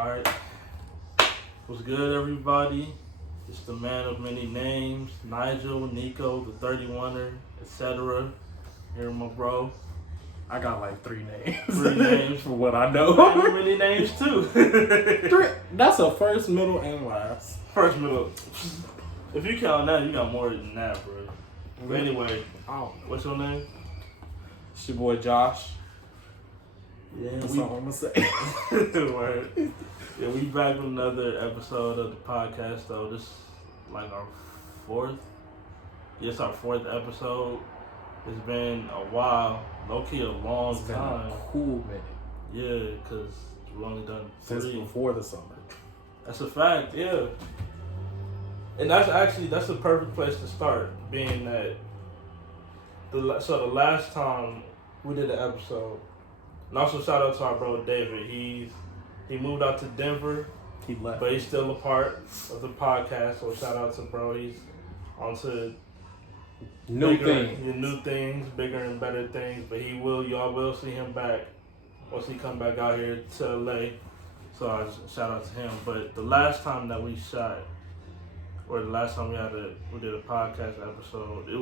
Alright. What's good, everybody? It's the man of many names, Nigel, Nico, the 31er, etc. Here with my bro. I got like 3 names. 3 names. For what I know. I have many names too. 3. That's a first, middle, and last. First, middle. If you count that, you got more than that, bro. But anyway, what's your name? It's your boy Josh. Yeah, That's all I'm gonna say. Word. Yeah, we back with another episode of the podcast though. This is like our 4th. Yes, our 4th episode. It's been a while. Low key a long It's been time. a cool minute. Yeah, because we've only done 3. Since before the summer. That's a fact, yeah. And that's the perfect place to start, being that the last time we did an episode, and also shout out to our bro David. He moved out to Denver. He left, but he's still a part of the podcast. So shout out to bro. He's on to new things, bigger and better things. But y'all will see him back once he come back out here to LA. So I just shout out to him. But the last time that we shot, or the last time we did a podcast episode, it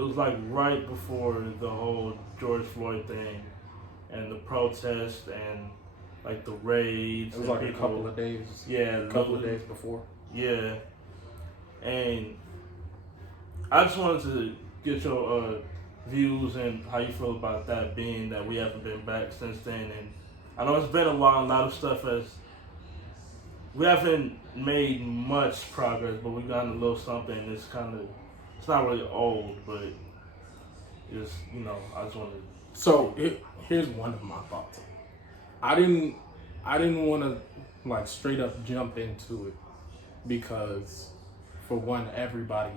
was like right before the whole George Floyd thing and the protest and like the raids. It was like a couple of days. Yeah, a couple of days before. Yeah, and I just wanted to get your views and how you feel about that, being that we haven't been back since then. And I know it's been a while. A lot of stuff we haven't made much progress, but we've gotten a little something. It's not really old, but it's, I just wanted to... So here's one of my thoughts. I didn't want to like straight up jump into it because, for one, everybody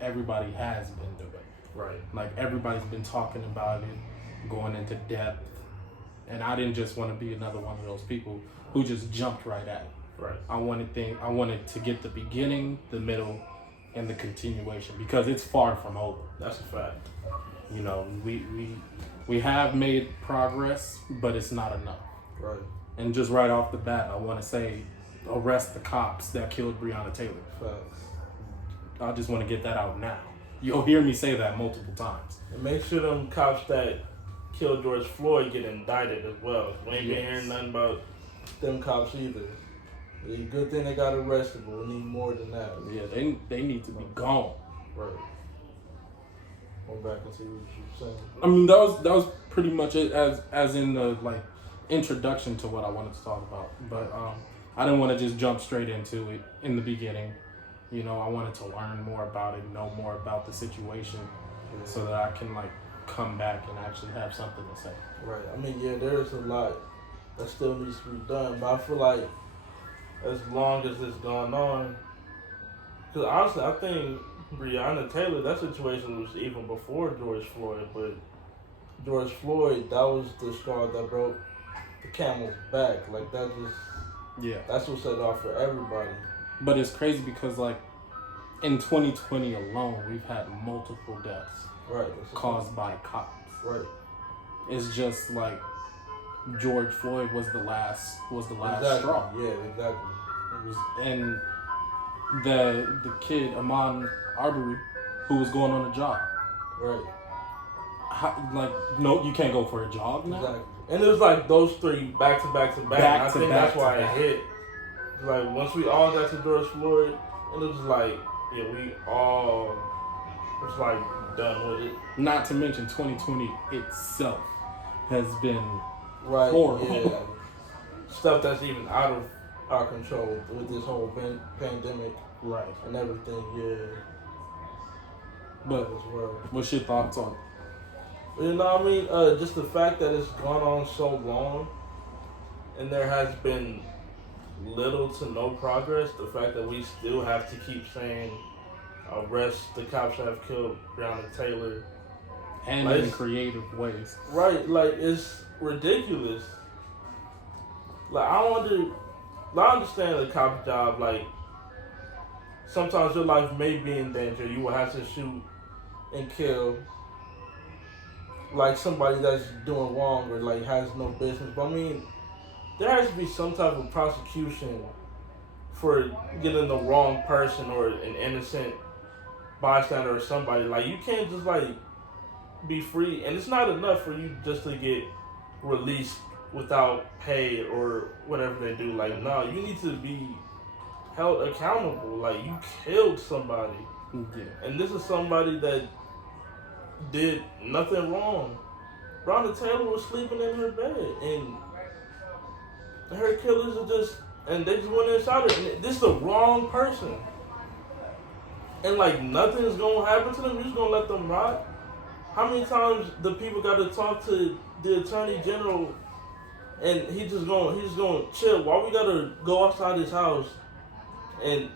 has been doing it. Right. Like everybody's been talking about it, going into depth, and I didn't just want to be another one of those people who just jumped right at it. Right. I wanted to get the beginning, the middle, and the continuation because it's far from over. That's a fact. We have made progress, but it's not enough. Right. And just right off the bat, I want to say, arrest the cops that killed Breonna Taylor. Facts. I just want to get that out now. You'll hear me say that multiple times. And make sure them cops that killed George Floyd get indicted as well. We ain't been hearing nothing about them cops either. It's a good thing they got arrested, but we need more than that. Yeah, they need to be gone. Right. Go back and see what you're saying. I mean, that was pretty much it as in the like introduction to what I wanted to talk about. But I didn't want to just jump straight into it in the beginning. I wanted to learn more about it, know more about the situation, so that I can like come back and actually have something to say. Right. I mean, yeah, there's a lot that still needs to be done, but I feel like as long as it's gone on, because honestly, I think Breonna Taylor, that situation was even before George Floyd, but George Floyd, that was the straw that broke the camel's back. Like, that's what set it off for everybody. But it's crazy because, like, in 2020 alone, we've had multiple deaths caused by cops. Right. It's just like George Floyd was the last exactly. straw. Yeah, exactly. And the kid Ahmaud Arbery, who was going on a jog. Right. No, you can't go for a jog now. Exactly. And it was like those 3 back to back to back. And I think that's why it hit. Like, once we all got to George Floyd, and it was like, yeah, we all was like done with it. Not to mention 2020 itself has been right, horrible. Yeah. Stuff that's even out of our control with this whole pandemic. Right. And everything, yeah. But what's your thoughts on it? Just the fact that it's gone on so long and there has been little to no progress, the fact that we still have to keep saying arrest the cops that have killed Breonna Taylor. And in creative ways. Right, like, it's ridiculous. Like, I understand the cop's job, like, sometimes your life may be in danger. You will have to shoot and kill like somebody that's doing wrong or like has no business. But I mean, there has to be some type of prosecution for getting the wrong person or an innocent bystander or somebody. Like, you can't just like be free, and it's not enough for you just to get released without pay or whatever they do. Like, no, you need to be held accountable. Like, you killed somebody, and this is somebody that did nothing wrong. Rhonda Taylor was sleeping in her bed, and her killers are just, and they just went inside her. And this is the wrong person. And like, nothing is gonna happen to them. You're just gonna let them rot. How many times the people got to talk to the attorney general, and he's just gonna chill? Why we gotta go outside his house and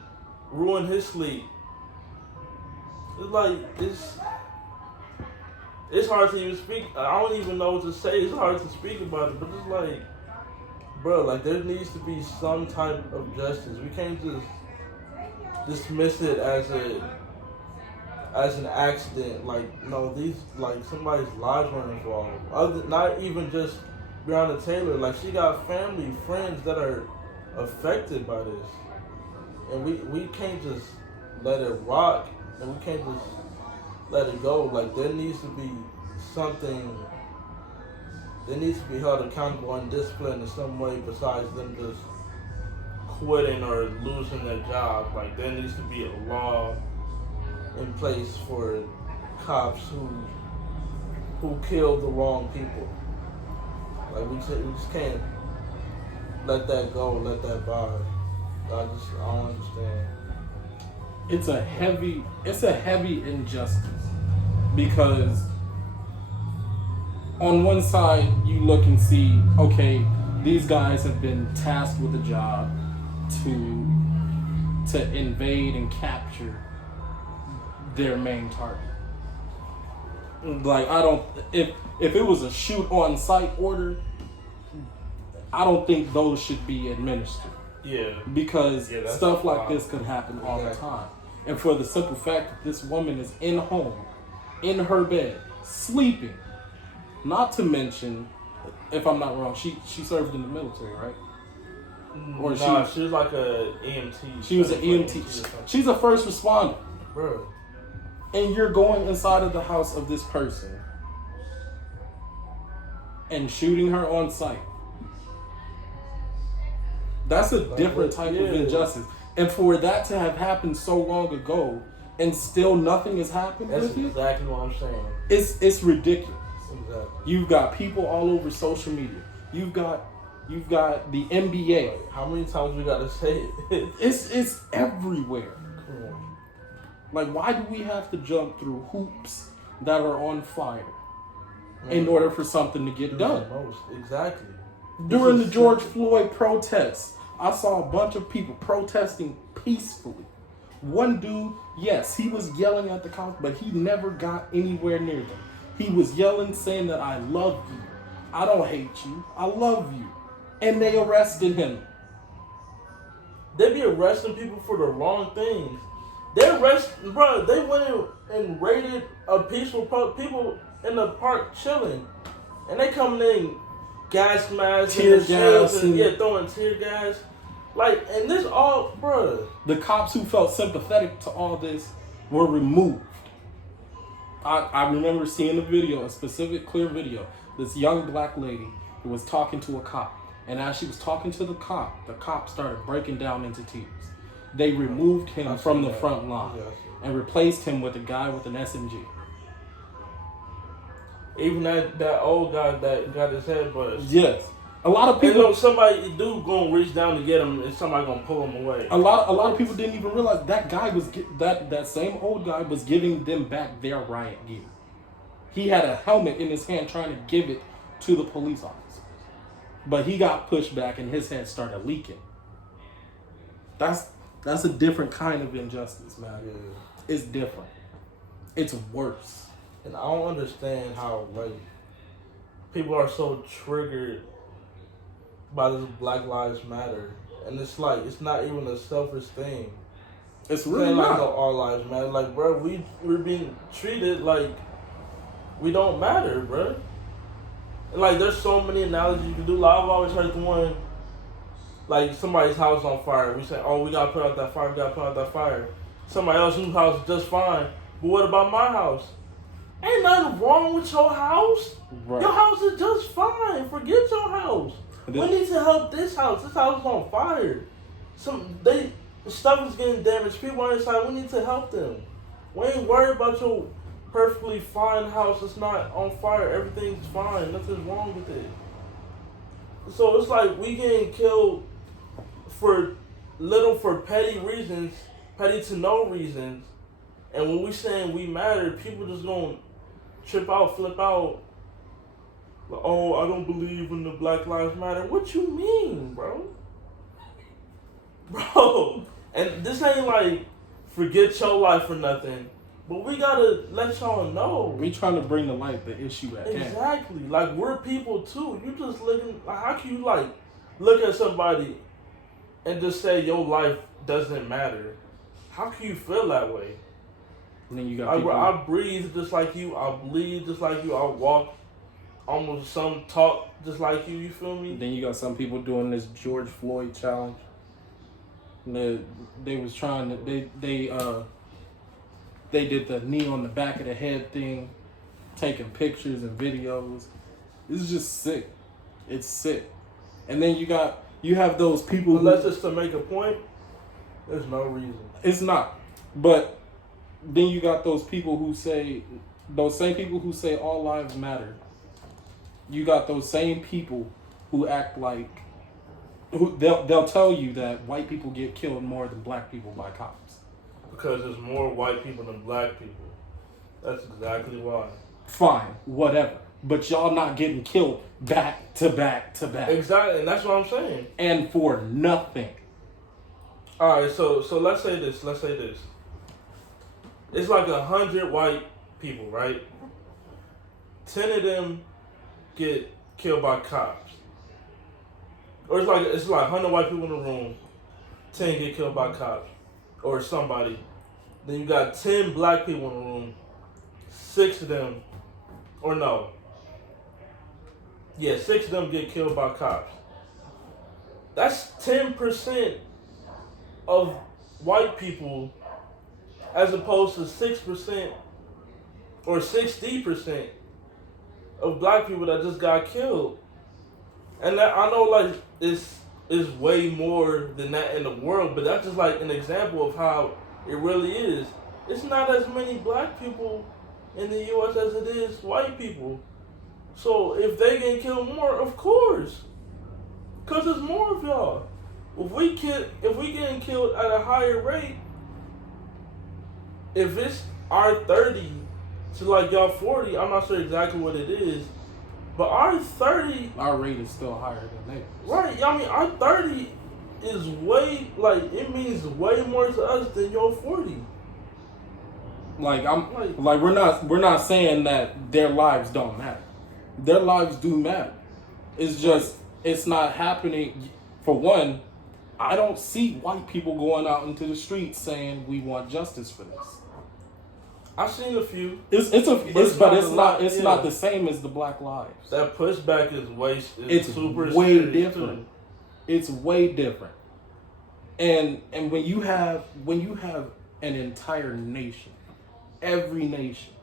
ruin his sleep? It's like, it's hard to even speak. I don't even know what to say. It's hard to speak about it, but it's like, bro, like, there needs to be some type of justice. We can't just dismiss it as an accident. Like, no, these, like, somebody's lives were involved. Not even just Breonna Taylor. Like, she got family, friends that are affected by this, and we can't just let it rock, and we can't just let it go. Like, there needs to be something. They need to be held accountable and disciplined in some way besides them just quitting or losing their job. Like, there needs to be a law in place for cops who kill the wrong people. Like, we just can't let that go, let that by. I don't understand. It's a heavy injustice, because on one side you look and see, okay, these guys have been tasked with a job to invade and capture their main target. Like, if it was a shoot on sight order, I don't think those should be administered. Yeah. Because stuff like this could happen all the time. And for the simple fact that this woman is in home, in her bed, sleeping. Not to mention, if I'm not wrong, she served in the military, right? Or she was like a EMT. She was an EMT. She's a first responder. Bro. And you're going inside of the house of this person and shooting her on sight. That's a different type of injustice. And for that to have happened so long ago and still nothing has happened with it. That's exactly what I'm saying. It's ridiculous. Exactly. You've got people all over social media. You've got the NBA. Like, how many times we gotta say it? It's everywhere. Come on. Like, why do we have to jump through hoops that are on fire in order for something to get done? Exactly. During the George Floyd protests, I saw a bunch of people protesting peacefully. One dude, yes, he was yelling at the cops, but he never got anywhere near them. He was yelling, saying that I love you. I don't hate you. I love you. And they arrested him. They be arresting people for the wrong things. They went in and raided a peaceful people in the park chilling. And they coming in gas masks, tear gas, and throwing tear gas. Like, and this all, bro. The cops who felt sympathetic to all this were removed. I remember seeing a video, a specific clear video. This young black lady who was talking to a cop. And as she was talking to the cop started breaking down into tears. They removed him from the front line and replaced him with a guy with an SMG. Even that old guy that got his head buzzed. Yes. A lot of people. And somebody gonna reach down to get him, and somebody gonna pull him away. A lot of people didn't even realize that guy was that same old guy was giving them back their riot gear. He had a helmet in his hand trying to give it to the police officers, but he got pushed back and his head started leaking. That's a different kind of injustice, man. Yeah. It's different. It's worse. And I don't understand how, like, people are so triggered by this Black Lives Matter. And it's like, it's not even a selfish thing. It's really not. Like, no, all lives matter. Like, bro, we're being treated like we don't matter, bro. And, like, there's so many analogies you can do. Like, I've always heard the one like somebody's house on fire. We say, oh, we gotta put out that fire. We gotta put out that fire. Somebody else's house is just fine. But what about my house? Ain't nothing wrong with your house. Right. Your house is just fine. Forget your house. We need to help this house. This house is on fire. Stuff is getting damaged. People on inside. We need to help them. We ain't worried about your perfectly fine house. It's not on fire. Everything's fine. Nothing's wrong with it. So it's like we getting killed for petty reasons, petty to no reasons. And when we saying we matter, people just gonna trip out, flip out. Like, oh, I don't believe in the Black Lives Matter. What you mean, bro? Bro, and this ain't like forget your life or nothing. But we gotta let y'all know. We trying to bring to light the issue at hand. Exactly. Like, we're people too. You just looking, like, how can you like look at somebody and just say your life doesn't matter? How can you feel that way? And then you got people. I breathe just like you. I bleed just like you. I walk almost some talk just like you. You feel me? Then you got some people doing this George Floyd challenge. And they was trying to they did the knee on the back of the head thing, taking pictures and videos. It's just sick. It's sick. And then you have those people. Unless it's to make a point, there's no reason. It's not. But then you got those same people who say all lives matter. You got those same people who act like they'll tell you that white people get killed more than black people by cops. Because there's more white people than black people. That's exactly why. Fine, whatever. But y'all not getting killed back to back to back. Exactly, and that's what I'm saying. And for nothing. Alright, so let's say this. It's like 100 white people, right? 10 of them get killed by cops. Or it's like 100 white people in the room, 10 get killed by cops. Or somebody. Then you got 10 black people in the room. 6 of them, or no. Yeah, 6 of them get killed by cops. That's 10% of white people as opposed to 6% or 60% of black people that just got killed. And that, I know like it's way more than that in the world, but that's just like an example of how it really is. It's not as many black people in the U.S. as it is white people. So if they get killed more, of course, because there's more of y'all. If we getting killed at a higher rate, if it's our 30 to like y'all 40, I'm not sure exactly what it is, but our 30... Our rate is still higher than theirs. Right, I mean, our 30 is way, like, it means way more to us than your 40. Like, we're not saying that their lives don't matter. Their lives do matter. It's just, it's not happening. For one, I don't see white people going out into the streets saying we want justice for this. I've seen a few. It's not the same as the Black Lives. That pushback is it's super way different. Too. It's way different. And when you have an entire nation, every nation,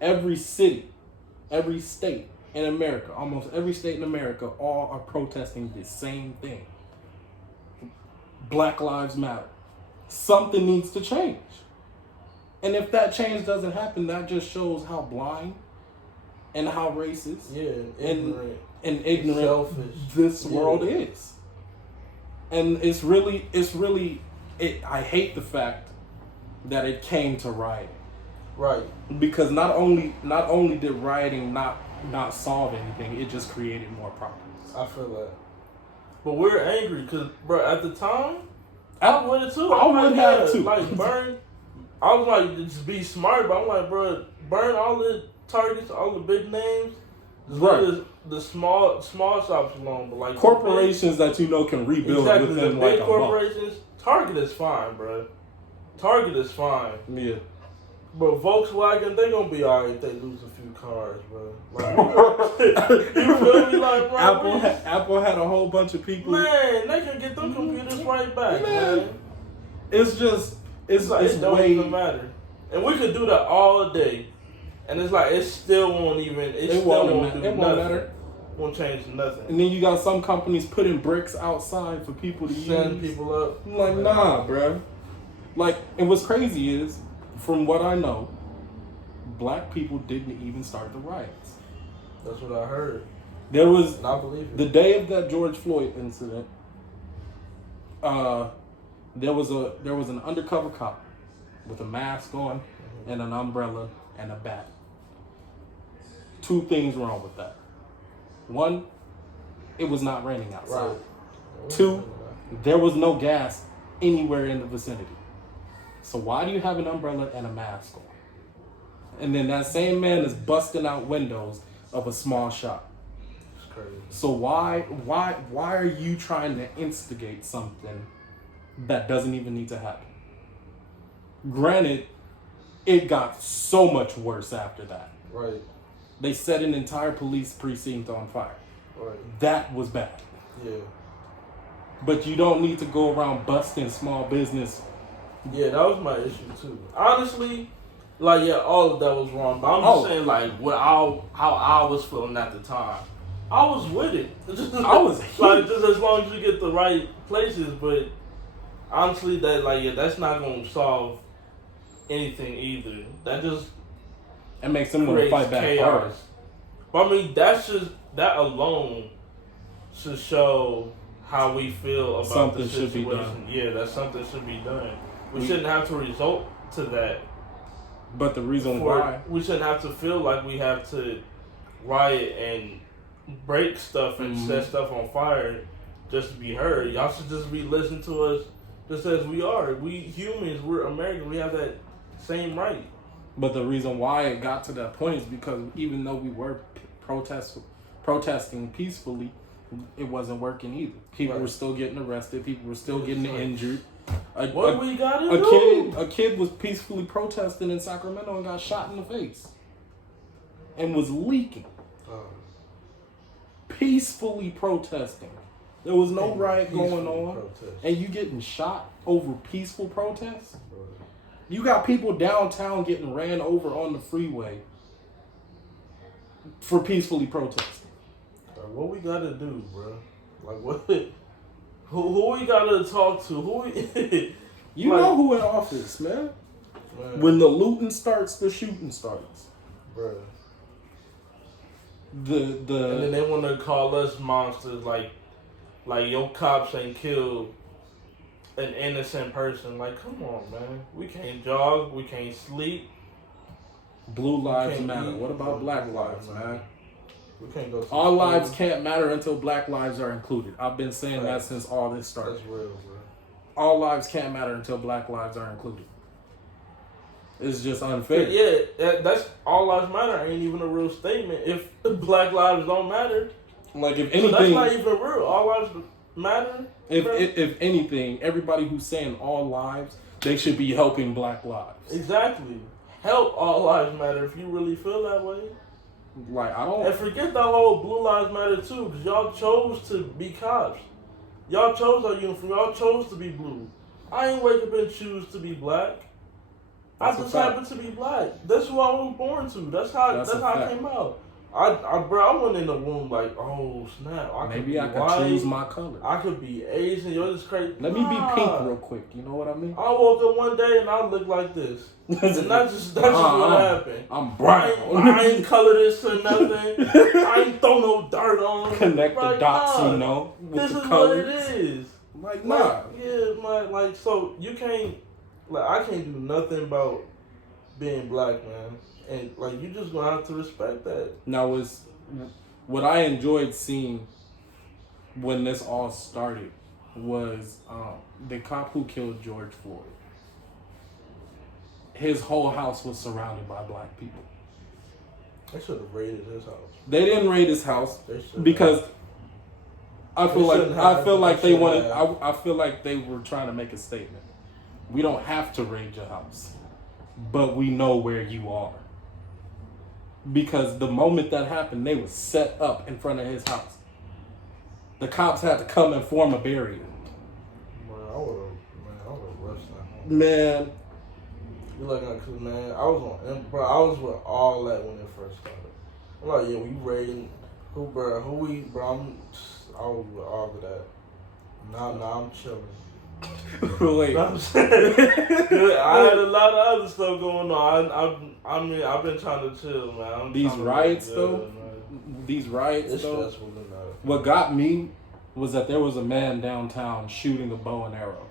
every city, every state in America, almost every state in America, all are protesting the same thing. Black Lives Matter. Something needs to change. And if that change doesn't happen, that just shows how blind and how racist and ignorant selfish this world is. And it's really I hate the fact that it came to rioting. Right. Because not only did rioting not solve anything, it just created more problems. I feel that. But we're angry because, bro, at the time, I would have too. I would have too. Like, burn. I was like, just be smart, but I'm like, bro, burn all the targets, all the big names. Right. The small shops alone, but like corporations that you know can rebuild within like a month. Corporations, Target is fine, bro. Target is fine. Yeah. Bro, Volkswagen, they gonna be alright if they lose a few cars, bro. Like, you feel me? Like, bro, Apple had a whole bunch of people. Man, they can get them computers right back, man. It's just, it's it don't even matter. And we could do that all day. And it's like, it still won't even, it still won't do nothing. Matter. Won't change nothing. And then you got some companies putting bricks outside for people to send people up. I'm like, nah, bro. Like, and what's crazy is, from what I know, black people didn't even start the riots. That's what I heard. There was, and I believe it. The day of that George Floyd incident, there was an undercover cop with a mask on and an umbrella and a bat. Two things wrong with that. One, it was not raining outside. Right. Two, there was no gas anywhere in the vicinity. So why do you have an umbrella and a mask on? And then that same man is busting out windows of a small shop. It's crazy. So why are you trying to instigate something that doesn't even need to happen? Granted, it got so much worse after that. Right. They set an entire police precinct on fire. Right. That was bad. Yeah. But you don't need to go around busting small business. Yeah, that was my issue too. Honestly, like, yeah, all of that was wrong. But I'm just saying, like, how I was feeling at the time. I was with it. I was like, just as long as you get the right places. But honestly, that, like, yeah, that's not gonna solve anything either. That just it makes them want to fight back chaos. hard. But I mean, that alone should show how we feel about something the situation. Should be done. Yeah, that something should be done. We shouldn't have to resort to that. But the reason why we shouldn't have to feel like we have to riot and break stuff and set stuff on fire just to be heard. Y'all should just be listening to us just as we are. We humans, we're American. We have that same right. But the reason why it got to that point is because even though we were protesting peacefully, it wasn't working either. People were still getting arrested. People were still getting injured. What we gotta do? A kid was peacefully protesting in Sacramento and got shot in the face and was leaking. Peacefully protesting. There was no riot going on, and you getting shot over peaceful protests. You got people downtown getting ran over on the freeway for peacefully protesting. What we gotta do, bro? Like, what? Who we gotta talk to? You know who in office, man. When the looting starts, the shooting starts, bro. And then they want to call us monsters, like your cops ain't killed an innocent person. Like, come on, man. We can't jog. We can't sleep. Blue lives matter. What about black lives, man? We can't go. All lives can't matter until black lives are included. I've been saying that since all this started. That's real, bro. All lives can't matter until black lives are included. It's just unfair. But yeah, that's all lives matter. Ain't even a real statement if black lives don't matter. Like, if anything, so that's not even real. All lives matter. If anything, everybody who's saying all lives, they should be helping black lives. Exactly. Help all lives matter if you really feel that way. Like, I don't. And forget the whole blue lives matter too, because y'all chose to be cops. Y'all chose our uniform. Y'all chose to be blue. I ain't wake up and choose to be black. I just happen to be black. That's who I was born to. That's how I came out. I went in the womb like, oh snap. Maybe I could choose my color. I could be Asian. Yo, this crazy. Let me be pink real quick. You know what I mean? I woke up one day and I look like this. And that's just what happened. I'm brown. I ain't color this or nothing. I ain't throw no dirt on. Connect the dots, you know. With this the is colors. what it is. Like, nah. Yeah, like so you can't. Like, I can't do nothing about being black, man. And, like, you just gonna have to respect that. Now, what I enjoyed seeing when this all started was the cop who killed George Floyd. His whole house was surrounded by black people. They should have raided his house. They didn't raid his house because I feel like they were trying to make a statement. We don't have to raid your house. but we know where you are. Because the moment that happened, they was set up in front of his house. The cops had to come and form a barrier. Man, I would've rushed that. Man. You like, cause man, I was with all that when it first started. I'm like, yeah, we raiding. I was with all of that. Now I'm chilling. Wait. I'm saying, I had a lot of other stuff going on. I mean, I've been trying to chill, man. These riots, though. Man. These riots, It's though. stressful enough. What got me was that there was a man downtown shooting a bow and arrow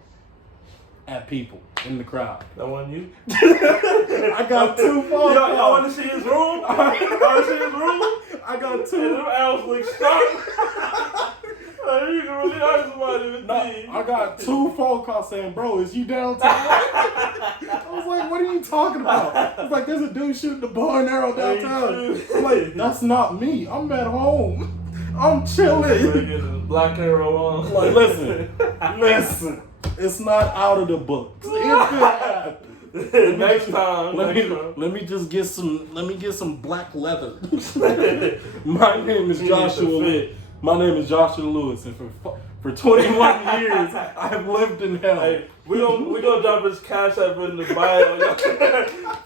at people in the crowd. That wasn't you? I got 2 phone calls. Y'all want to see his room? I got And 2. them owls look stuck. You can really hurt somebody with me. I got 2 phone calls saying, "Bro, is you downtown?" I was like, "What are you talking about?" It's like, "There's a dude shooting the bow and arrow downtown." I'm like, "That's not me. I'm at home. I'm chilling." Get the black arrow on. Like, listen. It's not out of the books. It could happen. Next time. Let me get some black leather. My name is Joshua Lewis. My name is Joshua Lewis, and for 21 years I have lived in hell. Hey, we gonna drop his cash app in the bio.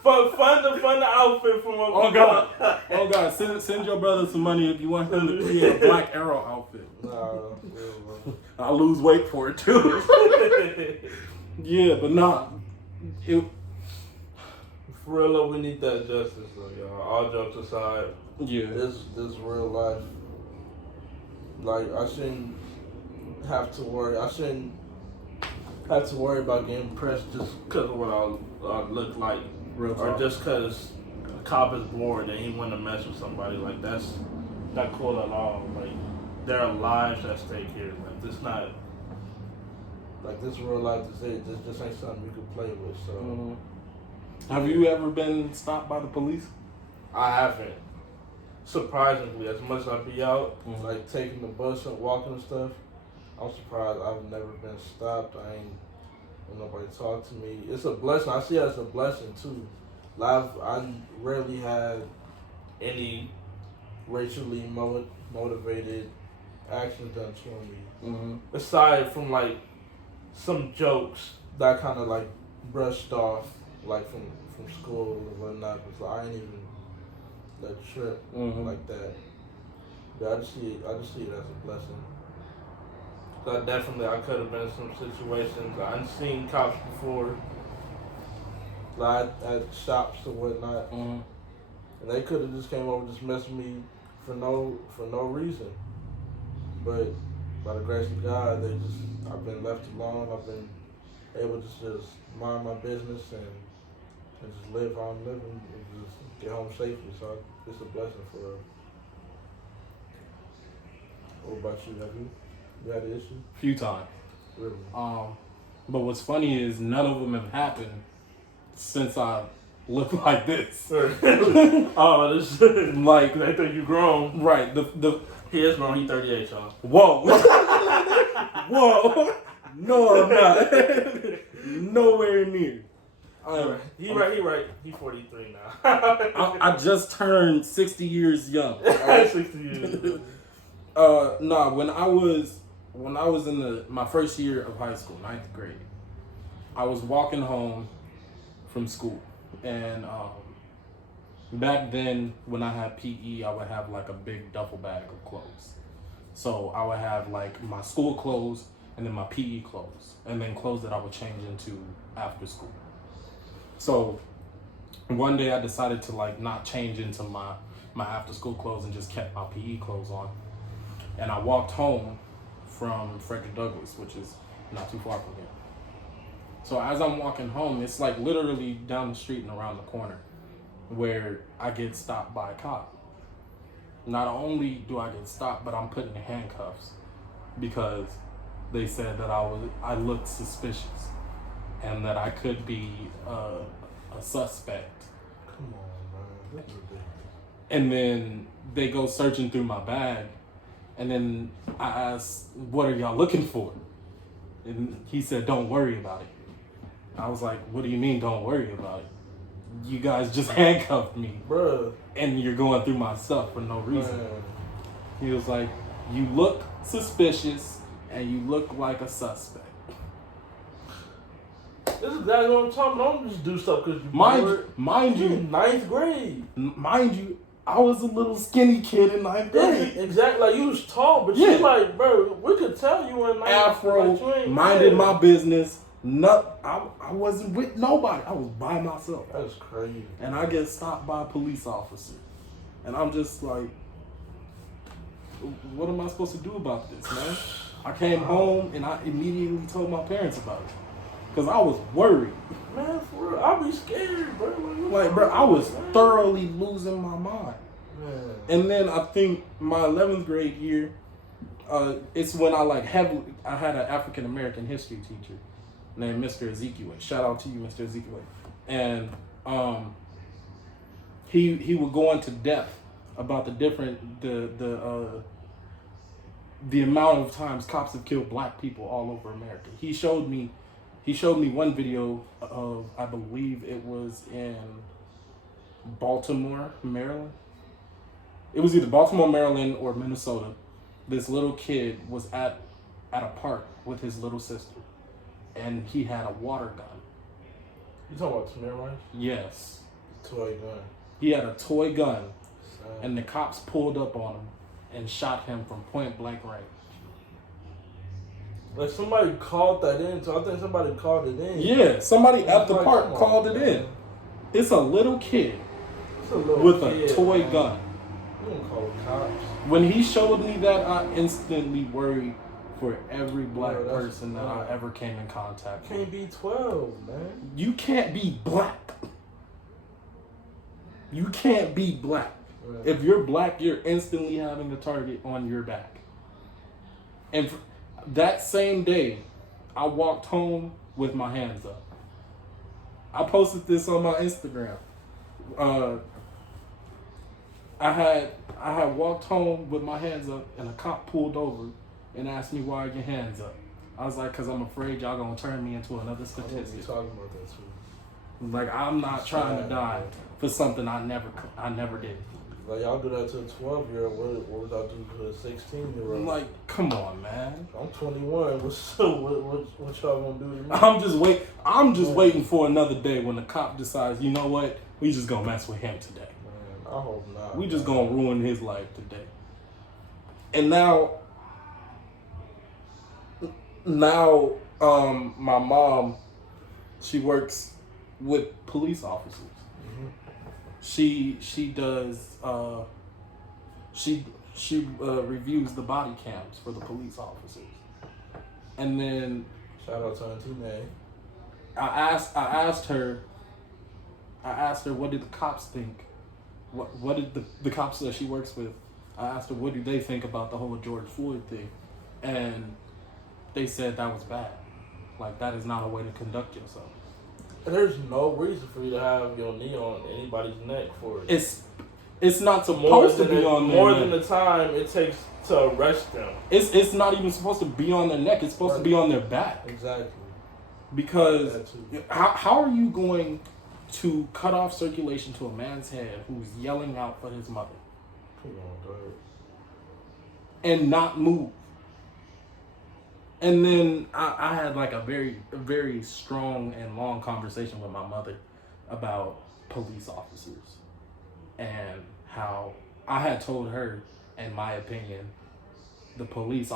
Fund the outfit from Oh God! Send your brother some money if you want him to create a black arrow outfit. Nah, I'll lose weight for it too. Yeah, but nah. For real though, we need that justice though, y'all. All jokes aside. Yeah. this real life. Like, I shouldn't have to worry. I shouldn't have to worry about getting pressed just because of what I look like. Real Or talk. just because a cop is bored and he want to mess with somebody. Like, that's not cool at all. Like, there are lives at stake here. Like, this not... Like, this real life, this just ain't something you can play with. So, Have you ever been stopped by the police? I haven't. Surprisingly, as much as I be out, like, taking the bus and walking and stuff, I'm surprised I've never been stopped. I ain't when nobody talk to me. It's a blessing. I see it as a blessing too. I rarely had any racially motivated actions done to me. Aside from like some jokes that kind of like brushed off, like from school or whatnot. But I ain't even let trip like that. But I just see it as a blessing. So I could have been in some situations. I've seen cops before, like at shops or whatnot, and they could have just came over just messing with me for no reason. But by the grace of God, I've been left alone. I've been able to just mind my business and just live how I'm living and just get home safely. So it's a blessing for real. What about you? Have you had an issue? Few times. Really? But what's funny is none of them have happened since I look like this. Oh, this Like, they think you grown. right? He is grown. He 38, y'all. Whoa. Whoa. No, I'm not. Nowhere near. He right. He 43 now. I just turned 60 years young. 60 years. Nah, when I was in my first year of high school, 9th grade, I was walking home from school, and back then when I had PE, I would have like a big duffel bag of clothes. So I would have like my school clothes and then my PE clothes, and then clothes that I would change into after school. So one day I decided to like not change into my after school clothes and just kept my PE clothes on. And I walked home from Frederick Douglass, which is not too far from here. So as I'm walking home, it's like literally down the street and around the corner where I get stopped by a cop. Not only do I get stopped, but I'm put in handcuffs because they said that I looked suspicious and that I could be a suspect. Come on, man. And then they go searching through my bag. And then I asked, "What are y'all looking for?" And he said, "Don't worry about it." I was like, "What do you mean, don't worry about it?" you guys just handcuffed me, Bruh. and you're going through my stuff for no reason. Man. He was like, you look suspicious, and you look like a suspect. This is exactly what I'm talking about. Don't just do stuff because you Mind You're you, in ninth grade. mind you, I was a little skinny kid in ninth grade. Exactly. Like, you was tall, but Yeah. you like, bro, we could tell you were in ninth Afro, like, you ain't- minded yeah. my business. I wasn't with nobody. I was by myself. That's crazy. And I get stopped by a police officer. And I'm just like, what am I supposed to do about this, man? I came home and I immediately told my parents about it. Because I was worried. Man, for real, I'll be scared, bro. Like, bro, I was thoroughly losing my mind. Man. And then I think my 11th grade year, it's when I had an African American history teacher named Mr. Ezekiel. Shout out to you, Mr. Ezekiel. And he would go into depth about the amount of times cops have killed black people all over America. He showed me one video of, I believe it was in Baltimore, Maryland. It was either Baltimore, Maryland, or Minnesota. This little kid was at a park with his little sister, and he had a water gun. You talking about Tamir Rice? Yes. Toy gun. He had a toy gun, Sad. and the cops pulled up on him and shot him from point blank range. Like, somebody called that in, so I think somebody called it in. Yeah, somebody at the Like, park come on, called it man. in. It's a little kid It's a little with kid, a toy man. gun. You don't call the cops. When he showed me that, I instantly worried for every black Bro, that's person that I bad. ever came in contact with. Can't be 12, man. You can't be black. You can't be black. Right. If you're black, you're instantly having a target on your back. And that same day, I walked home with my hands up. I posted this on my Instagram. I had walked home with my hands up, and a cop pulled over and asked me, why are your hands up? I was like, because I'm afraid y'all gonna turn me into another I was statistic. talking about that too. Like, I'm not trying to die for something I never did. Like, y'all do that to a 12-year-old. What would y'all do to a 16-year-old? I'm like, come on, man. I'm 21. What y'all gonna do to me? I'm just waiting for another day when the cop decides, you know what? We just gonna mess with him today. Man, I hope not. We just gonna ruin his life today. And now, my mom, she works with police officers. She does she reviews the body cams for the police officers, and then Shout out to Auntie May. I asked her what did the cops think, what did the cops that she works with, I asked her what do they think about the whole George Floyd thing, and they said that was bad, like that is not a way to conduct yourself. There's no reason for you to have your knee on anybody's neck for it. It's not supposed to be on their more neck. than the time it takes to arrest them. It's not even supposed to be on their neck. It's supposed to be on their back. Exactly. Because That too. how are you going to cut off circulation to a man's head who's yelling out for his mother Come on, dog. and not move? And then I had like a very strong and long conversation with my mother about police officers and how I had told her, in my opinion, the police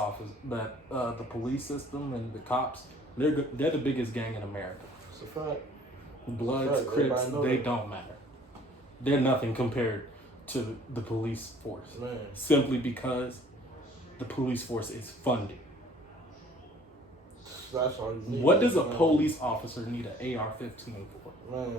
system and the cops, they're the biggest gang in America. It's a fact. Bloods, Right, Crips, everybody know they that. don't matter. They're nothing compared to the police force. Man. Simply because the police force is funded. That's all you need. What does a Man. police officer need an AR-15 for? Man.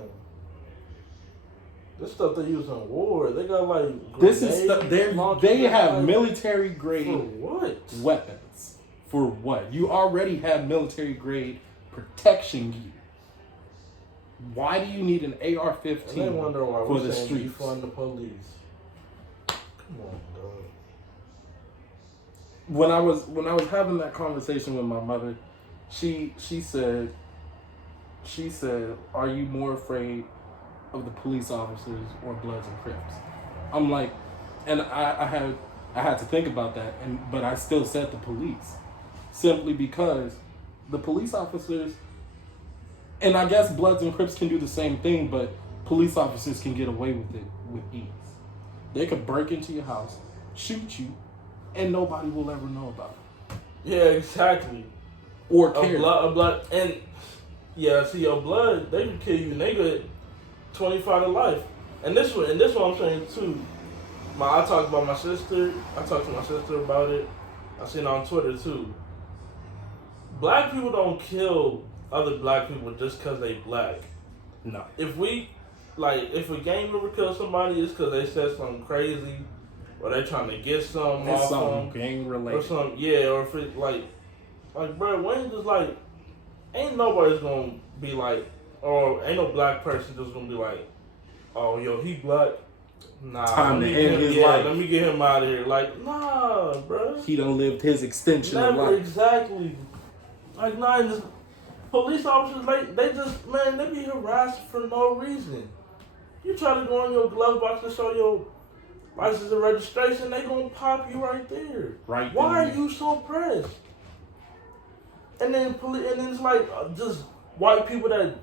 This stuff they use in war. They got like This is grenade launchers, they have like, military for grade what? weapons. For what? You already have military grade protection gear. Why do you need an And they AR-15 wonder why for we're the saying streets? defund the police. Come on, dog. When I was having that conversation with my mother, she said, "Are you more afraid of the police officers or Bloods and Crips. I'm like, and I had to think about that, but I still said the police, simply because the police officers, and I guess Bloods and Crips can do the same thing, but police officers can get away with it with ease. They could break into your house, shoot you, and nobody will ever know about it. Yeah, exactly. Or A care. blood, and yeah, see, your blood, they can kill you, and they get 25 to life. And this one I'm saying too. I talked about my sister. I talked to my sister about it. I seen it on Twitter too. Black people don't kill other black people just because they black. No. If a gang member kills somebody, it's because they said something crazy, or they trying to get something It's off something them, gang related. or something. Yeah, or if it bro, when just like, ain't nobody's gonna be like, or ain't no black person just gonna be like, oh yo, he black. Nah, Time to end his life. Let me get him out of here. Like, nah, bro. He done lived his extension of Never life. exactly. Like, nah, and just, police officers, like, they be harassed for no reason. You try to go in your glove box to show your license and registration, they gonna pop you right there. Right. Why there. are you so pressed? And then it's like just white people that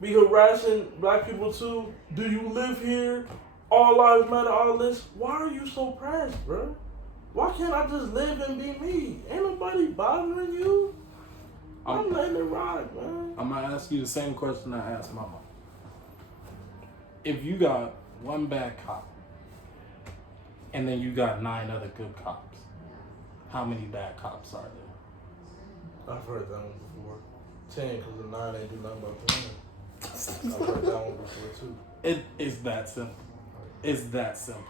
be harassing black people too. Do you live here? All lives matter, all this. Why are you so pressed, bro? Why can't I just live and be me? Ain't nobody bothering you. I'm letting it ride, man. I'm gonna ask you the same question I asked my mom. If you got one bad cop, and then you got 9 other good cops, how many bad cops are there? I've heard that one before. 10, because the 9 ain't do nothing but playing. I've heard that one before too. It is that simple. It's that simple.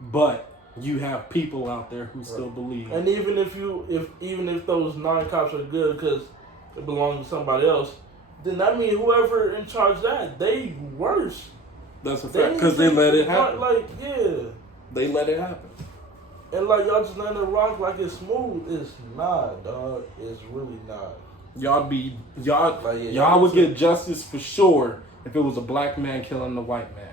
But you have people out there who still believe. And even if those 9 cops are good because it belongs to somebody else, then that means whoever in charge of that, they worse. That's a fact, because they let it happen. Like, yeah. They let it happen. And like y'all just letting it rock like it's smooth. It's not, dog. It's really not. Y'all would get justice for sure if it was a black man killing a white man.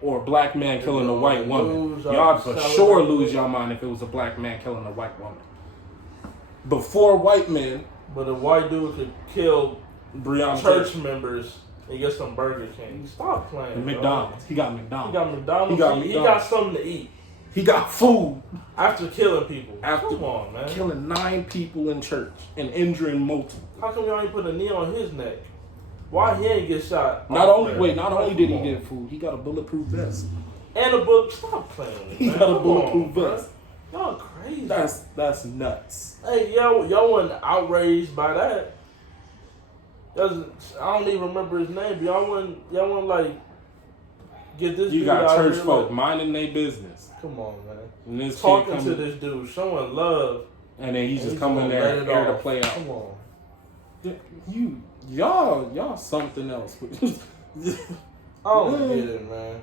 Or a black man killing a white woman. Y'all for sure lose your mind if it was a black man killing a white woman. Before white men. But a white dude could kill Breonna church members and get some Burger King. Stop playing. And McDonald's. He got McDonald's. He got something to eat. He got food. After killing people. Come on, man. Killing 9 people in church and injuring multiple. How come y'all ain't put a knee on his neck? Why he ain't get shot? Not only did he get food, he got a bulletproof vest. And a book. Stop playing with me, He man. got a bulletproof vest. Y'all crazy. That's nuts. Hey, y'all wasn't outraged by that. I don't even remember his name, but y'all wasn't like get this You dude got out church here, folk like, minding their business. Come on, man. And this Talking kid to this dude, showing love. And then he's just coming there and air to play out. Come on. Y'all something else. I don't get it, man.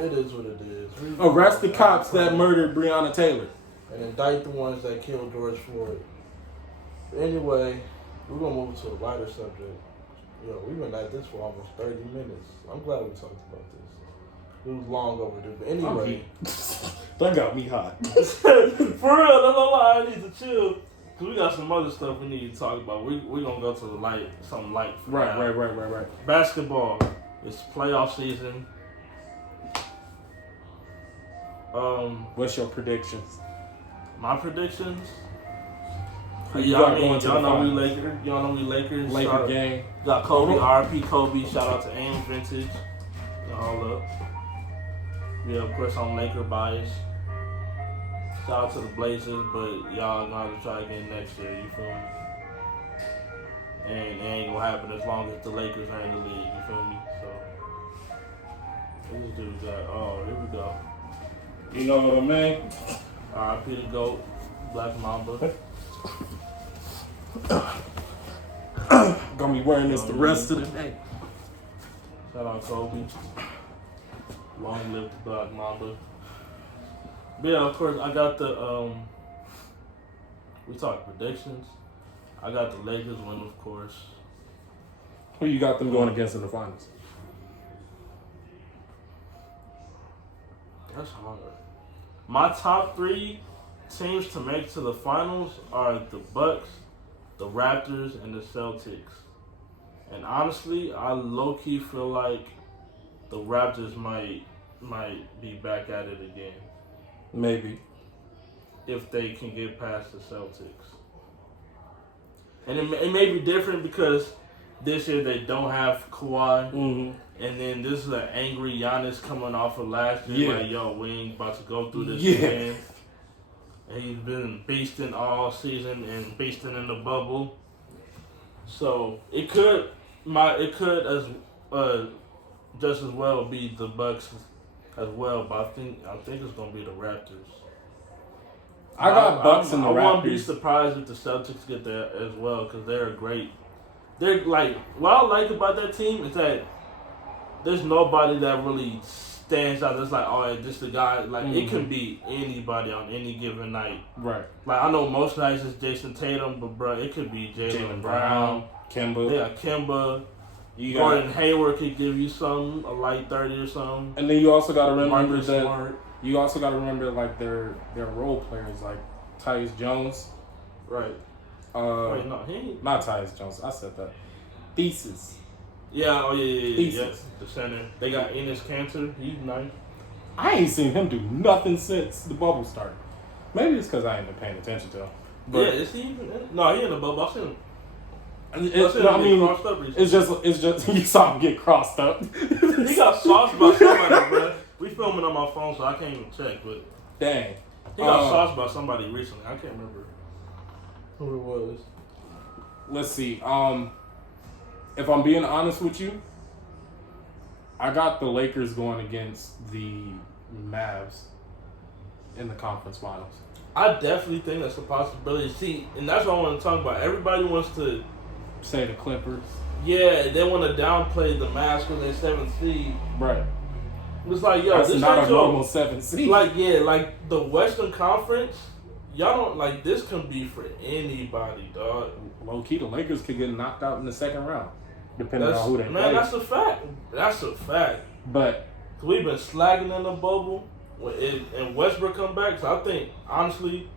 It is what it is. Arrest the cops that murdered Breonna Taylor. And indict the ones that killed George Floyd. Anyway, we're going to move to a lighter subject. Yo, we've been at this for almost 30 minutes. I'm glad we talked about this. It was long overdue. But anyway. That got me hot. For real, that's no lie. I need to chill. Because we got some other stuff we need to talk about. We're going to go to something light. Right. Basketball. It's playoff season. What's your predictions? My predictions? Y'all know we Lakers. Y'all know we Lakers. Laker gang. Got Kobe, RP Kobe. Shout out to Ames Vintage. All up. Yeah, of course I'm Laker biased. Shout out to the Blazers, but y'all gonna have to try again next year. You feel me? And it ain't gonna happen as long as the Lakers are in the league. You feel me? So this dude got. Oh, here we go. You know what I mean? RP the GOAT, Black Mamba. Gonna be wearing this the rest of the day. Shout out Kobe. Long live the Black Mamba. But yeah, of course, I got the, we talked predictions. I got the Lakers win, of course. Who you got them going against in the finals? That's hard. My top 3 teams to make to the finals are the Bucks, the Raptors, and the Celtics. And honestly, I low-key feel like the Raptors might be back at it again. Maybe. If they can get past the Celtics. And it may be different because this year they don't have Kawhi. Mm-hmm. And then this is an angry Giannis coming off of last year. Yeah. Like, yo, we ain't about to go through this Yeah. again. And he's been beasting all season and beasting in the bubble. So it could as just as well be the Bucks as well, but I think it's gonna be the Raptors. I got Bucks and the Raptors. I won't be surprised if the Celtics get there as well because they're great. They're like what I like about that team is that there's nobody that really stands out. That's like, oh, yeah, this the guy. Like it can be anybody on any given night. Right. Like I know most nights it's Jason Tatum, but bro, it could be Jaylen Brown, Kemba. Yeah, Kemba. Gordon Hayward could give you something, a light 30 or something. And then you also got to remember Marcus that Smart. you also got to remember like their role players like Tyus Jones. Right. Wait, no, he ain't. Not Tyus Jones. I said that. Thesis. Yeah, oh yeah. Thesis. The center. They got Enes Kanter. He's nice. I ain't seen him do nothing since the bubble started. Maybe it's because I ain't been paying attention to him. But yeah, is he even? No, he in the bubble. I seen him. It's just you saw him get crossed up. He got sauced by somebody, bro. We filming on my phone, so I can't even check. But dang, he got sauced by somebody recently. I can't remember who it was. Let's see. If I'm being honest with you, I got the Lakers going against the Mavs in the conference finals. I definitely think that's a possibility. See, and that's what I want to talk about. Everybody wants to say the Clippers. Yeah, they want to downplay the Mavs because they're 7th seed. Right. It's like, yo, that's this not ain't a normal 7th seed. Like, yeah, like the Western Conference, y'all don't like this can be for anybody, dog. Low key, the Lakers could get knocked out in the second round, depending on who they play. That's a fact. That's a fact. But we've been slagging in the bubble and Westbrook come back. So I think honestly,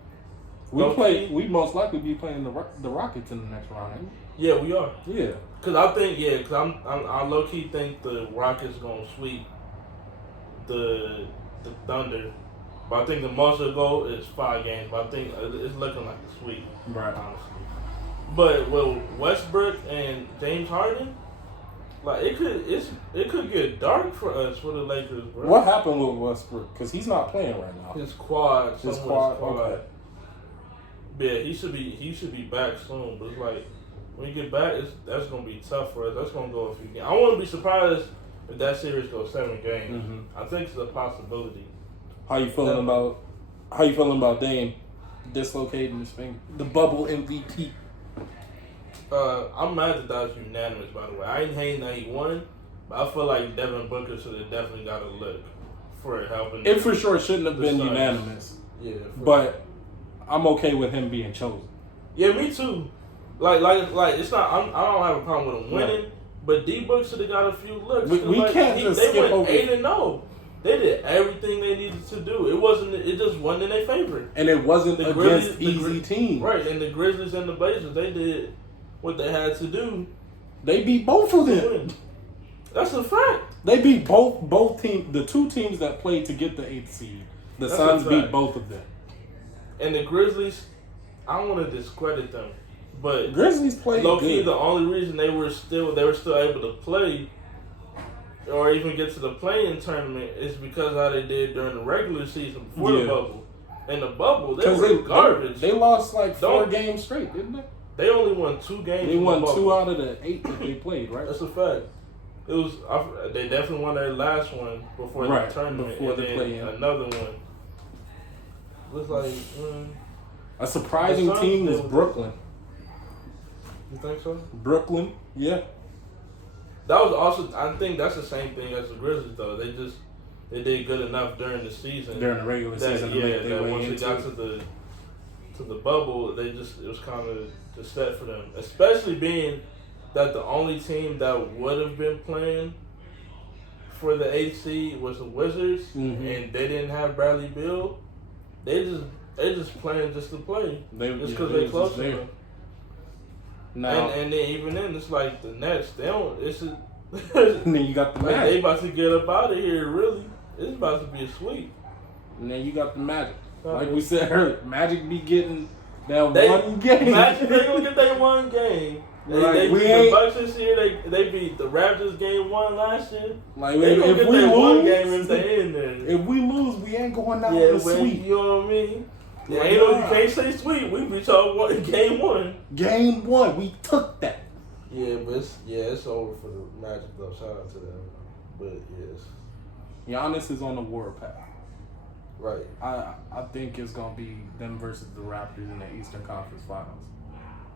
we most likely be playing the Rockets in the next round. Ain't we? Yeah, we are. Yeah. Cause I think I low key think the Rockets gonna sweep the Thunder, but I think the most will go is 5 games. But I think it's looking like a sweep, right? Honestly, but with Westbrook and James Harden, like it could get dark for us for the Lakers, bro. What happened with Westbrook? Cause he's not playing right now. His quad. Okay. Yeah, he should be back soon. But it's like when you get back, that's gonna be tough for us. That's gonna go a few games. I wouldn't be surprised if that series goes 7 games. Mm-hmm. I think it's a possibility. How you feeling about Dame dislocating his finger? The bubble MVP. I'm mad that was unanimous. By the way, I ain't hating that he won, but I feel like Devin Booker should have definitely got a look for helping. It for sure shouldn't have been unanimous. Yeah, but I'm okay with him being chosen. Yeah, me too. Like it's not. I don't have a problem with him winning, but D-Book should have got a few looks. We can't just skip over. They went 8-0. They did everything they needed to do. It just wasn't in their favor. And it wasn't against easy teams. Right, and the Grizzlies and the Blazers, they did what they had to do. They beat both of them. That's a fact. They beat both teams. The 2 teams that played to get the 8th seed. The Suns beat both of them. And the Grizzlies, I don't want to discredit them, but Grizzlies played low-key, good. the only reason they were still able to play or even get to the play-in tournament is because of how they did during the regular season before the bubble. In the bubble, they were garbage. They lost like 4 games straight, didn't they? They only won 2 games. They won 2 out of the 8 that they played, right? That's a fact. It was. They definitely won their last one before the tournament, before and the play-in. Another one. Looks like a surprising team was Brooklyn. You think so? Brooklyn, yeah. That was also. I think that's the same thing as the Grizzlies, though. They did good enough during the season. During the regular season, that once they got to to the bubble, it was kind of just set for them. Especially being that the only team that would have been playing for the 8th seed was the Wizards, and they didn't have Bradley Beal. They just playing just to play, just because they close enough. Now, and then even then, it's like the Nets. They don't. It's a, and then you got the like Magic. they about to get up out of here. Really, it's about to be a sweep. And then you got the Magic. Like we said earlier, Magic be getting that one game. Magic, they gonna get that one game. They beat the Bucks this year. They beat the Raptors game 1 last year. Like they gonna if get we that lose, one game if they in there. If we lose, we ain't going out with a sweep. You know what I mean? Yeah, you can't say sweep. We beat y'all game 1. Game 1, we took that. Yeah, but it's over for the Magic though. Shout out to them. But yes, Giannis is on the warpath. Right. I think it's gonna be them versus the Raptors in the Eastern Conference Finals.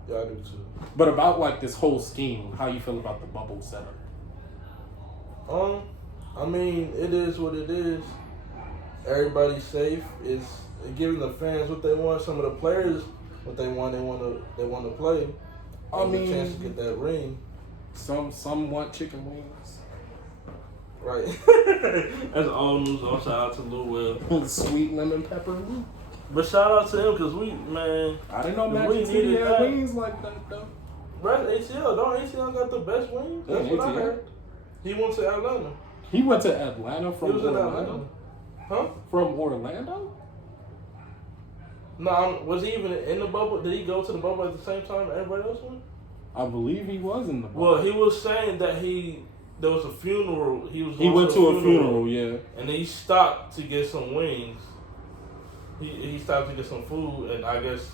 Yeah, I do too. But about like this whole scheme, how you feel about the bubble setup? I mean, it is what it is. Everybody's safe. It's giving the fans what they want. Some of the players what they want. They want to play. I mean, a chance to get that ring. Some want chicken wings. Right. That's all news. All shout out to Lou Will. Sweet lemon pepper. But shout out to him because I didn't know Magic City had wings like that though. Right, ATL. Don't ATL got the best wings? That's what I heard. He went to Atlanta. He went to Atlanta from He was Orlando? in Atlanta. Huh? From Orlando? No, was he even in the bubble? Did he go to the bubble at the same time everybody else went? I believe he was in the bubble. Well, he was saying that there was a funeral. He went to a funeral, yeah. And he stopped to get some wings. He stopped to get some food, and I guess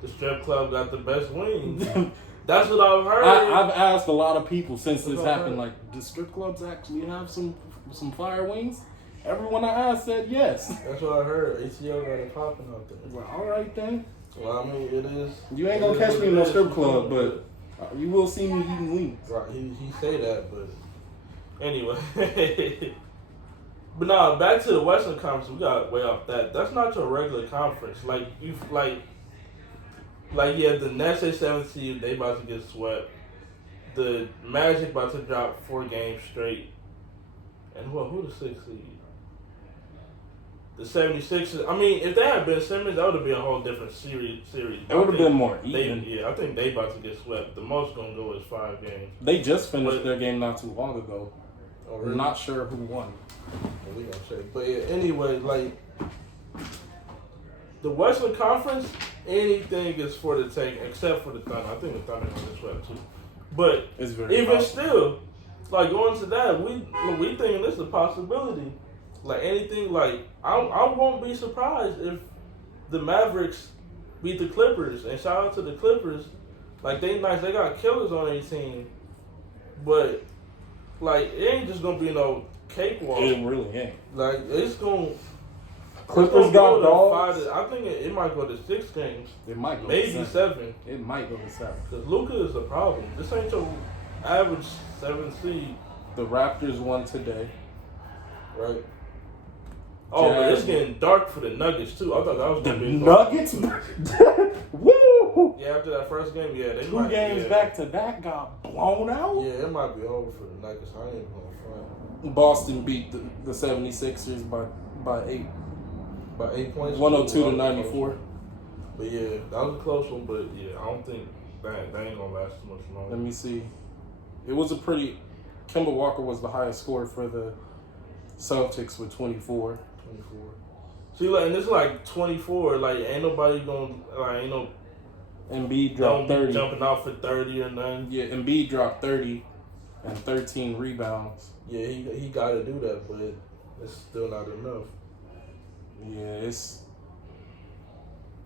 the strip club got the best wings. That's what I've heard. I've asked a lot of people since this happened, like, do strip clubs actually have some fire wings? Everyone I asked said yes. That's what I heard. ATL got it popping out there. Well, all right then. Well, I mean, it is. You ain't gonna catch me in no strip club, but you will see me eating wings. Right, he say that, but anyway. But nah, back to the Western Conference. We got way off that. That's not your regular conference. Like yeah, the Nets at 7th seed, they about to get swept. The Magic about to drop 4 games straight. And who the 6th seed? The 76ers. I mean, if they had Ben Simmons, that would have been a whole different series. It would have been more even. I think they about to get swept. The most gonna go is 5 games. They just finished their game not too long ago. Oh, really? Not sure who won. Well, we gonna check. But yeah, anyway, like the Western Conference, anything is for the take except for the Thunder. I think the Thunder gonna get swept too. But it's very even possible. still, like going to that, we thinking this is a possibility. Like anything, like I won't be surprised if the Mavericks beat the Clippers. And shout out to the Clippers, like they got killers on their team, but like it ain't just gonna be no cakewalk. It really ain't. Like it's gonna. Clippers got dogs. I think it might go to 6 games. It might go maybe to 7. It might go to 7. Because Luka is the problem. This ain't your average 7 seed. The Raptors won today. Right. Oh, but it's getting dark for the Nuggets too. I thought that was the gonna be Nuggets. Woo! Yeah, after that first game, yeah, they 2 games back to back got blown out. Yeah, it might be over for the Nuggets. I ain't gonna front. Boston beat the 76ers by 8. By 8 points. 102-94. But yeah, that was a close one. But yeah, I don't think that ain't gonna last too much longer. Let me see. It was a pretty. Kemba Walker was the highest scorer for the Celtics with 24. See, like, and it's like 24. Like, ain't nobody gonna ain't no. Embiid dropped 30. Jumping out for 30 or nothing. Yeah, Embiid dropped 30 and 13 rebounds. Yeah, he got to do that, but it's still not enough. Yeah, it's.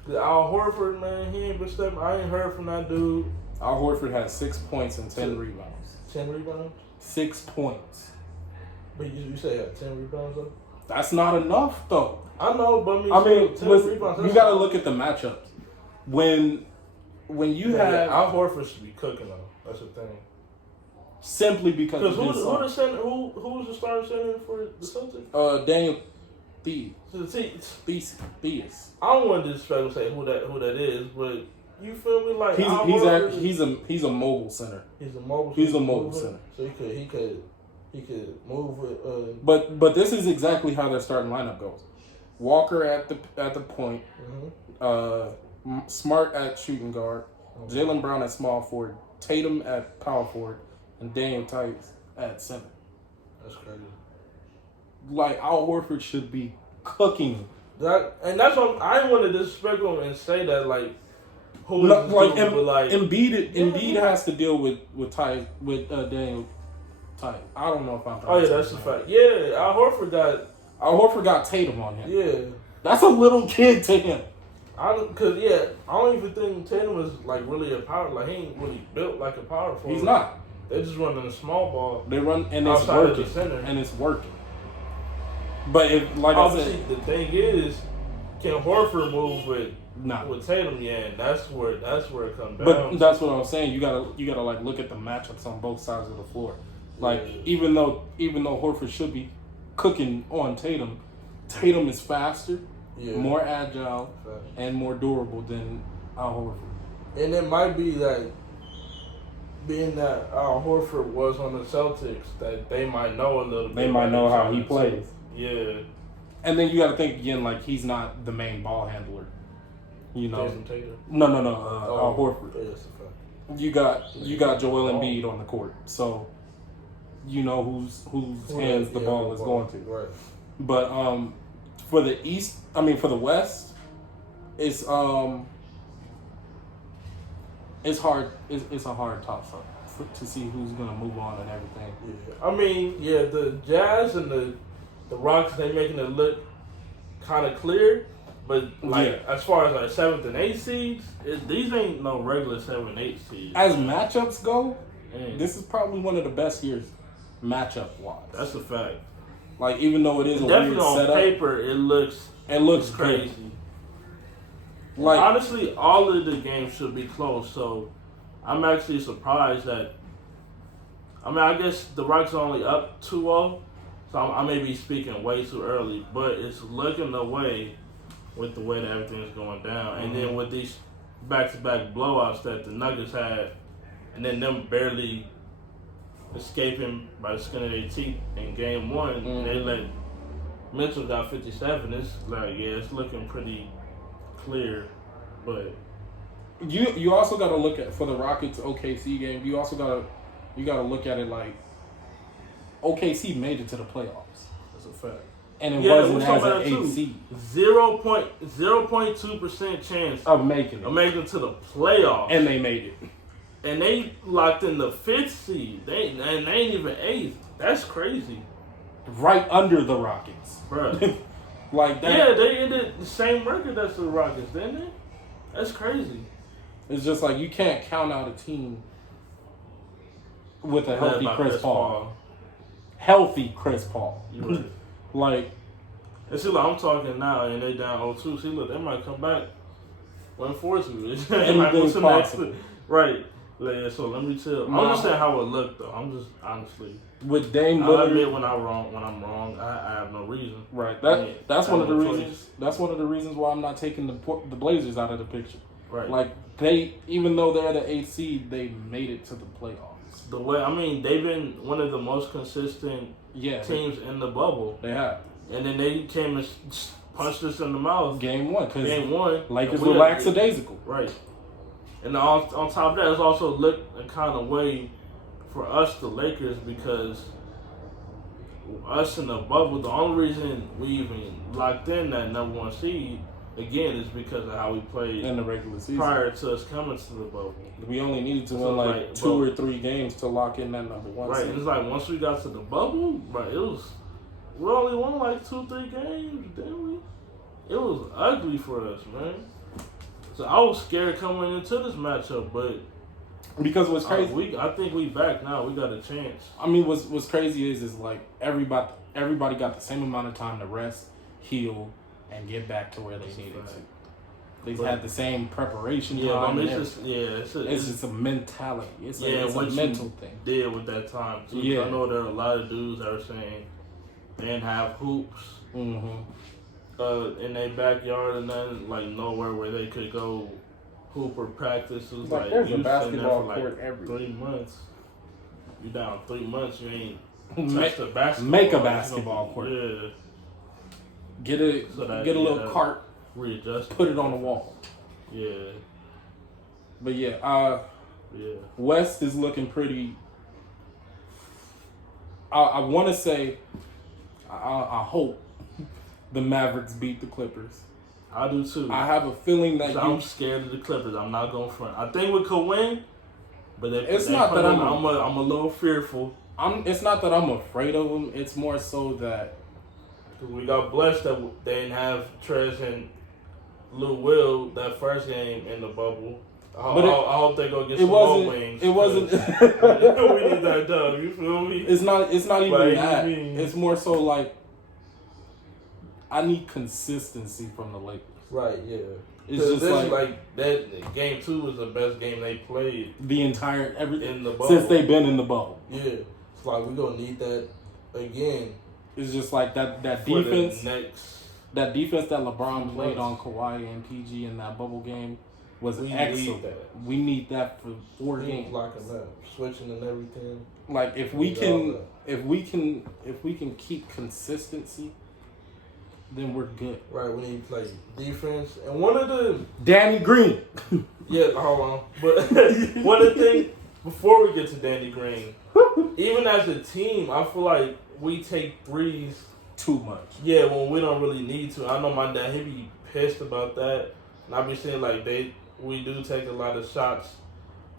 Al Horford, man, he ain't been stepping. I ain't heard from that dude. Al Horford had 6 points and 10 rebounds. 10 rebounds? 6 points. But you say he had 10 rebounds though? That's not enough though. I know, but 10 listen, rebounds. You got to look at the matchups. When you have Al Horford should be cooking though. That's the thing. Simply because who was the starting center for the Celtics? Theus. I don't want to disrespect say who that is, but you feel me? Like he's a mobile center. He's a mobile. Center. So he could move with. But this is exactly how their starting lineup goes. Walker at the point. Smart at shooting guard. Jaylen Brown at small forward. Tatum at power forward, and Daniel Tice at center. That's crazy. Like, Al Horford should be cooking. That's what I didn't want to disrespect him and say that Embiid has to deal with Daniel Tice. I don't know if I'm. Oh yeah, that's a fact. Yeah, Al Horford got Tatum on him. Yeah, that's a little kid to him. I don't even think Tatum is like really a power. Like he ain't really built like a power forward. He's not. They just running a small ball. They run and it's working. But obviously the thing is, can Horford move with Tatum? Yeah, and that's where it comes down. But that's what I was saying. You gotta like look at the matchups on both sides of the floor. Like even though Horford should be cooking on Tatum is faster. Yeah. More agile and more durable than Al Horford. And it might be that being that Al Horford was on the Celtics, that they might know a little bit. They might know how he plays. Yeah. And then you got to think again, like he's not the main ball handler. You know. No. Al Horford. Yeah, that's a fact. You got Joel Embiid on the court, so you know whose hands the ball is going to. Right. But for the West, it's hard. It's a hard toss up to see who's gonna move on and everything. Yeah, the Jazz and the Rockets, they making it look kind of clear, but as far as like 7th and 8th seeds, these ain't no regular 7 and 8 seeds. As matchups go, this is probably one of the best years matchup wise. That's a fact. Like, even though it is definitely a weird setup, on paper, it looks crazy. Like, honestly, all of the games should be close. So I'm actually surprised that. I guess the Rockets are only up 2-0, so I may be speaking way too early. But it's looking the way with the way that everything is going down, and then with these back-to-back blowouts that the Nuggets had, and then them barely escaping by the skin of their teeth in game one, and they let Mitchell got 57. It's like, it's looking pretty clear, but you also got to look at, for the Rockets OKC game, you got to look at it like OKC made it to the playoffs. That's a fact. And it wasn't as an 8 seed. 0.2% chance of making it to the playoffs. And they made it. And they locked in the 5th seed. They ain't even 8th. That's crazy. Right under the Rockets. Bruh. Like that. Yeah, they ended the same record as the Rockets, didn't they? That's crazy. It's just like you can't count out a team with a healthy Chris Paul. Healthy Chris Paul. You're right. Like, and see, I'm talking now, and they down 0-2. See, look, they might come back 1-4. They might go to next. Right. Yeah, so let me tell. I understand how it looked, though. I'm just honestly with Dame Lillard. I admit when I'm wrong. I have no reason. Right. That's one of the reasons. That's one of the reasons why I'm not taking the Blazers out of the picture. Right. Like even though they're the 8th seed, they made it to the playoffs. They've been one of the most consistent teams in the bubble. They have. And then they came and punched us in the mouth. Game one. Lakers were lackadaisical. Right. And on top of that, it's also looked a kind of way for us, the Lakers, because us in the bubble, the only reason we even locked in that number 1 seed, again, is because of how we played in the regular season prior to us coming to the bubble. We only needed to win 2 or 3 games to lock in that number 1 seed. Right, and it's like once we got to the bubble, but we only won 2-3 games, didn't we? It was ugly for us, man. So I was scared coming into this matchup, but because what's crazy, I think we back now. We got a chance. I mean, what's crazy is like everybody got the same amount of time to rest, heal, and get back to where they needed to. They had the same preparation time. It's just a mentality. It's a mental thing. Did with that time too. Yeah. I know there are a lot of dudes that are saying they didn't have hoops. Mm-hmm. in their backyard and nothing, like nowhere where they could go hoop or practice. It was like there's you a sitting there basketball for court like everywhere. 3 months. You down 3 months, you ain't touched a basketball. Make a basketball court. Yeah. Get a little cart. Readjust. Put it on the wall. Yeah. But yeah, West is looking pretty. I want to say, I hope the Mavericks beat the Clippers. I do too. I have a feeling that I'm scared of the Clippers. I'm not going front. I think we could win, but it's not that I'm a little fearful. It's not that I'm afraid of them. It's more so that we got blessed that they didn't have Trez and Lou Will that first game in the bubble. I hope they go get some more wings. It wasn't. We need that dub. You feel me? It's not even like, that. It's more so like I need consistency from the Lakers. Right. Yeah. It's just like that game 2 was the best game they played the entire in the bubble since they've been in the bubble. Yeah. It's like we're gonna need that again. It's just like that for defense. The next that defense that LeBron played on Kawhi and PG in that bubble game was excellent. We need that for 4 games. Blocking up, switching and everything. Like if we can keep consistency, then we're good. Right, we need to play defense. And one of the Danny Green. Yeah, hold on. But one of the things before we get to Danny Green, even as a team, I feel like we take threes too much. Yeah, when we don't really need to. I know my dad, he be pissed about that. And I be saying like we do take a lot of shots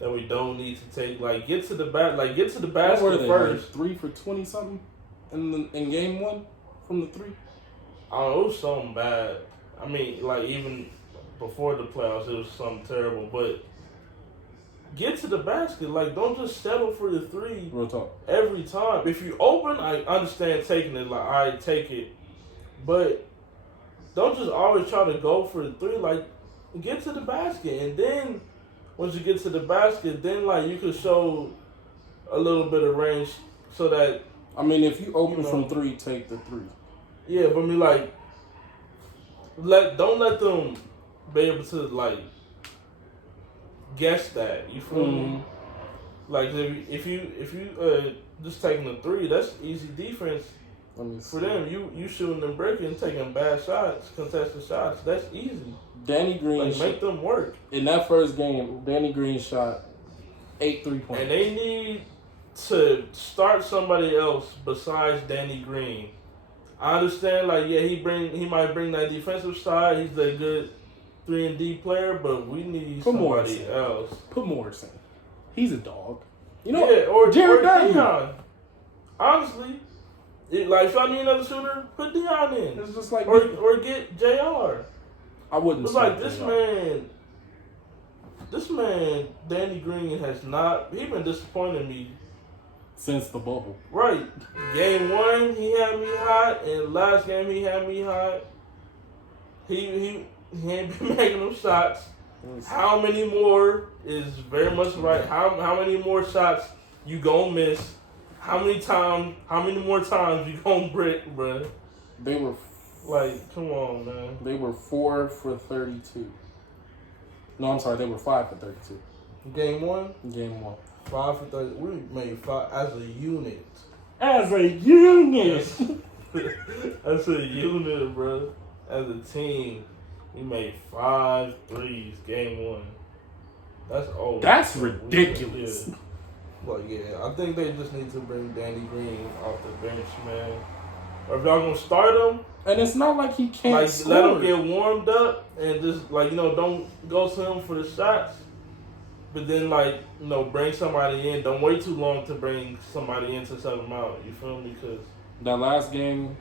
that we don't need to take. Like get to the basket first. Like 3 for 20 something in game 1 from the 3. I don't know, it was something bad. I mean, like even before the playoffs, it was something terrible. But get to the basket. Like don't just settle for the 3. Real talk. Every time. If you open, I understand taking it. Like I take it, but don't just always try to go for the 3. Like get to the basket, and then once you get to the basket, then like you could show a little bit of range so that. I mean, if you open from 3, take the 3. Yeah, but I mean, like, don't let them be able to like guess that. You feel me? Like if you just taking the 3, that's easy defense for them. You shooting and breaking, taking bad shots, contested shots. That's easy. Danny Green make them work. In that first game, Danny Green shot 8 3-pointers. And they need to start somebody else besides Danny Green. I understand, like, yeah, he might bring that defensive side. He's a good 3-and-D player, but we need somebody else. Put Morrison. He's a dog. You know, yeah, or Jared Dion. Honestly, if I need another shooter, put Dion in. It's just like or get JR. I wouldn't. It's like this man, Danny Green has not. He been disappointing me since the bubble. Right. Game 1, he had me hot, and last game he had me hot. He ain't been making them shots. How many more is very much right. How many more shots you gonna miss? How many more times you gonna brick, bruh? They were like, come on, man. They were 4 for 32. No, I'm sorry, they were 5 for 32. Game 1? Game 1. 5 for 30. We made 5 as a unit. As a unit. As a unit, bro. As a team, we made 5 threes game 1. That's old. That's ridiculous. Well, yeah, I think they just need to bring Danny Green off the bench, man. Or if y'all gonna start him, and it's not like he can't score. Let him get warmed up and just don't go to him for the shots. But then bring somebody in. Don't wait too long to bring somebody in to sub him out. You feel me? Because that last game,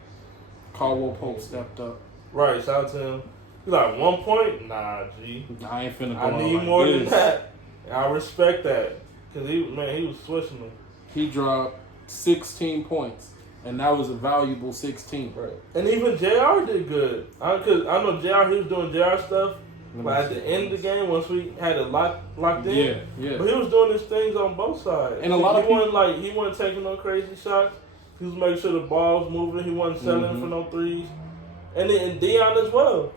Caldwell Pope stepped up. Right, shout out to him. He's like 1 point. Nah, G. I ain't finna go. I need more than that. And I respect that because he was switching them. He dropped 16 points. And that was a valuable 16. Right. And even JR did good. I know JR, he was doing JR stuff. But at the end of the game, once we had it locked in. Yeah. But he was doing his things on both sides. And a lot of people... he wasn't taking no crazy shots. He was making sure the ball was moving. He wasn't settling for no threes. and Dion as well.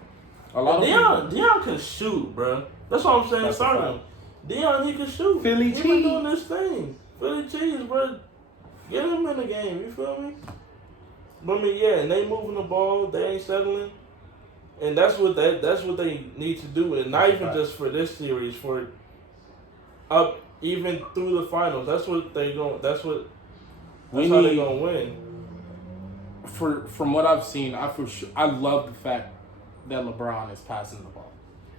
A lot of Dion can shoot, bro. That's what I'm saying. That's Start a him. Dion, he can shoot. Philly he cheese. been doing this thing. Philly cheese, bro. Get him in the game. You feel me? But I mean, yeah, and they moving the ball. They ain't settling, and that's what they need to do. And not even just for this series, for up even through the finals. That's what they going. That's how they gonna win. From what I've seen, I love the fact that LeBron is passing the ball.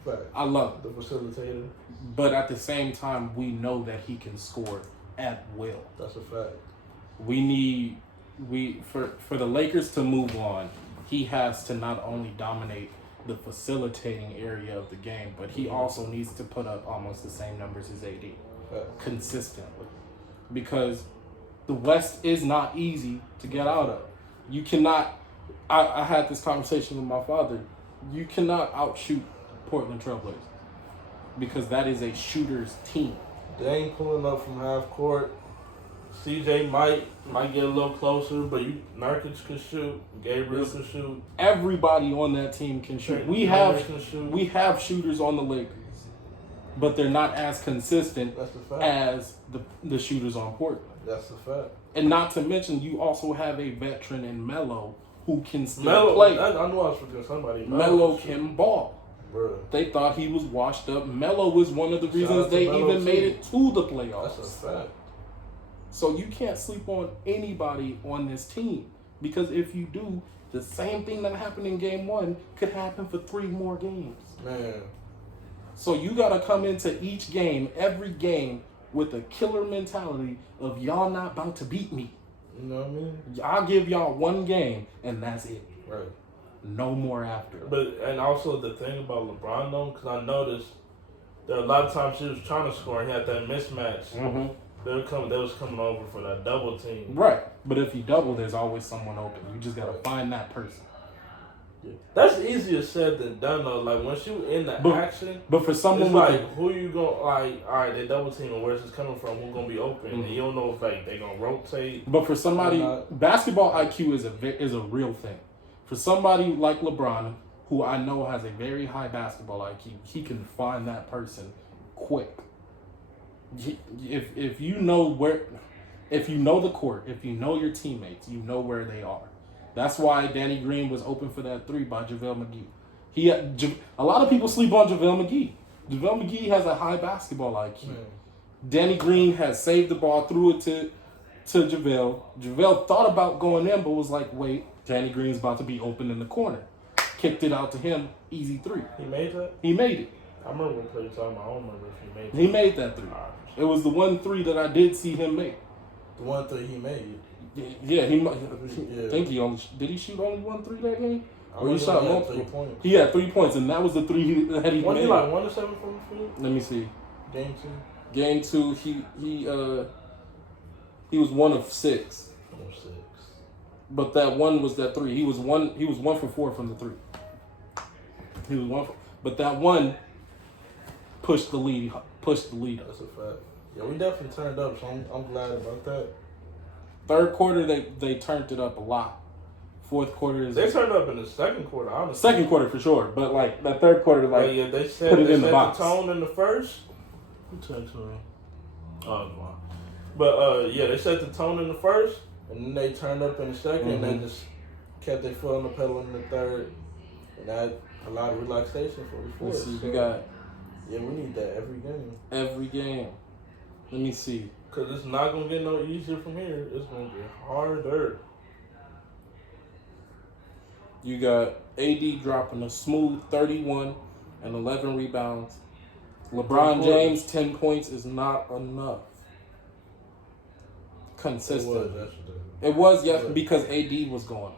Fact. I love it. The facilitator. But at the same time, we know that he can score at will. That's a fact. For the Lakers to move on, he has to not only dominate the facilitating area of the game, but he also needs to put up almost the same numbers as AD consistently. Because the West is not easy to get out of. You cannot, I had this conversation with my father, you cannot outshoot Portland Trailblazers because that is a shooter's team. Dame pulling up from half court. CJ might get a little closer, but Nurkic can shoot. Gabriel can shoot. Everybody on that team can shoot. We have shooters on the Lakers, but they're not as consistent as the shooters on Portland. That's a fact. And not to mention, you also have a veteran in Melo who can still play. I knew I was forgetting somebody. Melo can ball. Bruh. They thought he was washed up. Melo was one of the reasons they even made it to the playoffs. That's a fact. So you can't sleep on anybody on this team. Because if you do, the same thing that happened in game 1 could happen for 3 more games. Man. So you got to come into each game, every game, with a killer mentality of y'all not about to beat me. You know what I mean? I'll give y'all 1 game, and that's it. Right. No more after. And also the thing about LeBron, though, because I noticed that a lot of times he was trying to score and he had that mismatch. Mm-hmm. They was coming over for that double team. Right. But if you double, there's always someone open. You just got to find that person. Yeah. That's easier said than done, though. Like, once you in the action, but for someone it's with like, who you going to, like, all right, they double teaming, where's this coming from? Who's going to be open? Mm-hmm. And you don't know if, like, they going to rotate. But for somebody, basketball IQ is a real thing. For somebody like LeBron, who I know has a very high basketball IQ, he can find that person quick. If you know the court, if you know your teammates, you know where they are. That's why Danny Green was open for that 3 by JaVale McGee. A lot of people sleep on JaVale McGee. JaVale McGee has a high basketball IQ. Danny Green has saved the ball, threw it to JaVale. JaVale thought about going in, but was like, wait, Danny Green's about to be open in the corner. Kicked it out to him, easy 3. He made that? He made it. I remember when playing time. I don't remember if he made it. He made that 3. It was the 1 3 that I did see him make. The 1 3 he made? Yeah, I think he only... Did he shoot only 1 3 that game? Or he shot multiple? 3 points. He had 3 points, and that was the 3 that he made. He like 1 to 7 from the field? Let me see. Game 2? Game 2, he was 1 of 6. 1 of 6. But that 1 was that 3. He was 1 for 4 from the 3. He was 1 for, but that 1 pushed the lead. That's a fact. Yeah, we definitely turned up, so I'm glad about that. 3rd quarter, they turned it up a lot. 4th quarter they turned up in the 2nd quarter, honestly. 2nd quarter for sure, but like that 3rd quarter, like yeah, they set the tone in the first. Who texted me? Oh, wow. But yeah, they set the tone in the first, and then they turned up in the 2nd, and they just kept their foot on the pedal in the 3rd, and that a lot of relaxation for the 4th. So you got. Yeah, we need that every game. Every game. Let me see. Because it's not going to get no easier from here. It's going to get harder. You got AD dropping a smooth 31 and 11 rebounds. LeBron James, 10 points is not enough. Consistent. It was, yes, because AD was going.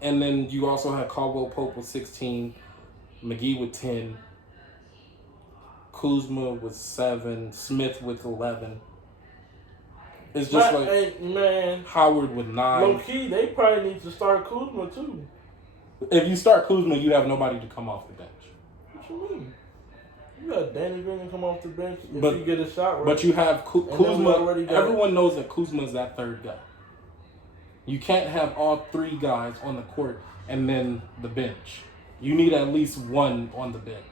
And then you also had Caldwell Pope with 16, McGee with 10, Kuzma with 7, Smith with 11. It's just man, Howard with 9. Low key, they probably need to start Kuzma too. If you start Kuzma, you have nobody to come off the bench. What you mean? You got Danny Green to come off the bench if you get a shot right. But you have Kuzma. Everyone knows that Kuzma is that 3rd guy. You can't have all three guys on the court and then the bench. You need at least one on the bench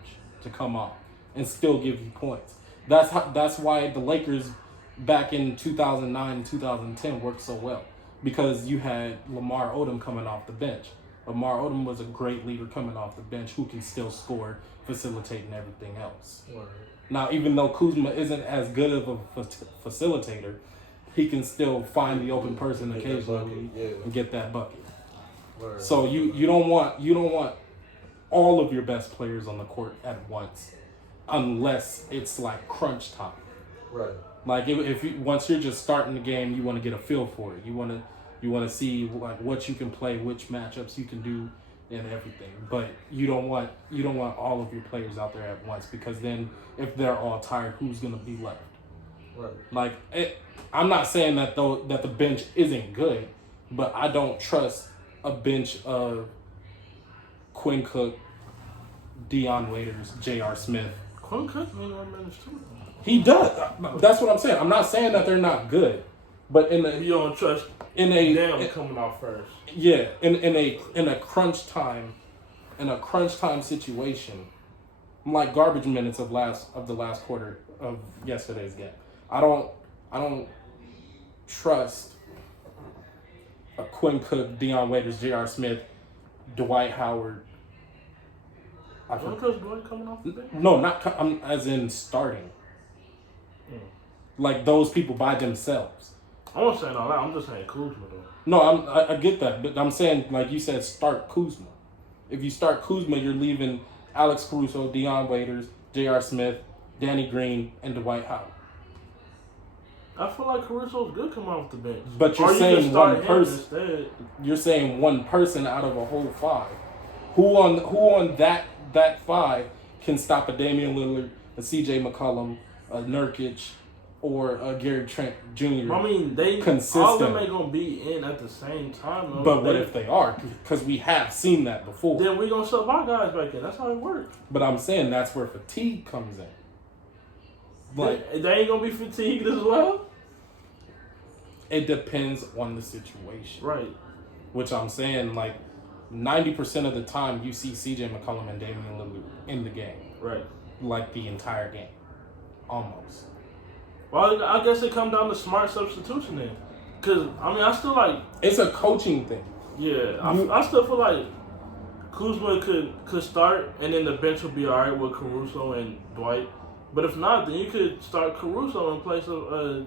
to come off and still give you points. That's why the Lakers back in 2009 and 2010 worked so well, because you had Lamar Odom coming off the bench. Lamar Odom was a great leader coming off the bench who can still score, facilitate, and everything else. Word. Now, even though Kuzma isn't as good of a facilitator, he can still find the open person occasionally and get that bucket. Word. So you don't want all of your best players on the court at once, unless it's like crunch time. Right. Like if you, once you're just starting the game, you want to get a feel for it. You want to see like what you can play, which matchups you can do, and everything. But you don't want all of your players out there at once, because then if they're all tired, who's gonna be left? Right. Like I'm not saying that the bench isn't good, but I don't trust a bench of Quinn Cook, Deion Waiters, J.R. Smith. Quinn Cook made 1 minute too. He does. That's what I'm saying. I'm not saying that they're not good, but You don't trust them coming off first. Yeah, in a crunch time situation, like garbage minutes of the last quarter of yesterday's game. I don't trust a Quinn Cook, Deion Waiters, J.R. Smith, Dwight Howard. You don't trust Dwight coming off the bench? No, not as in starting. Like those people by themselves. I won't say all that. I'm just saying Kuzma though. No, I get that, but I'm saying, like you said, start Kuzma. If you start Kuzma, you're leaving Alex Caruso, Deion Waiters, J.R. Smith, Danny Green, and Dwight Howard. I feel like Caruso's good coming off the bench. But you're saying one person. Instead. You're saying one person out of a whole five. Who on that five can stop a Damian Lillard, a C.J. McCollum, a Nurkic, or a Gary Trent Jr. I mean, all of them ain't gonna be in at the same time. Though. But what if they are? Because we have seen that before. Then we gonna sub our guys back in. That's how it works. But I'm saying that's where fatigue comes in. Like they ain't gonna be fatigued as well. It depends on the situation, right? Which I'm saying, like 90% of the time, you see C.J. McCollum and Damian Lillard in the game, right? Like the entire game, almost. Well, I guess it comes down to smart substitution then. Because, I mean, I still like... It's a coaching thing. Yeah. I still feel like Kuzma could start, and then the bench would be all right with Caruso and Dwight. But if not, then you could start Caruso in place of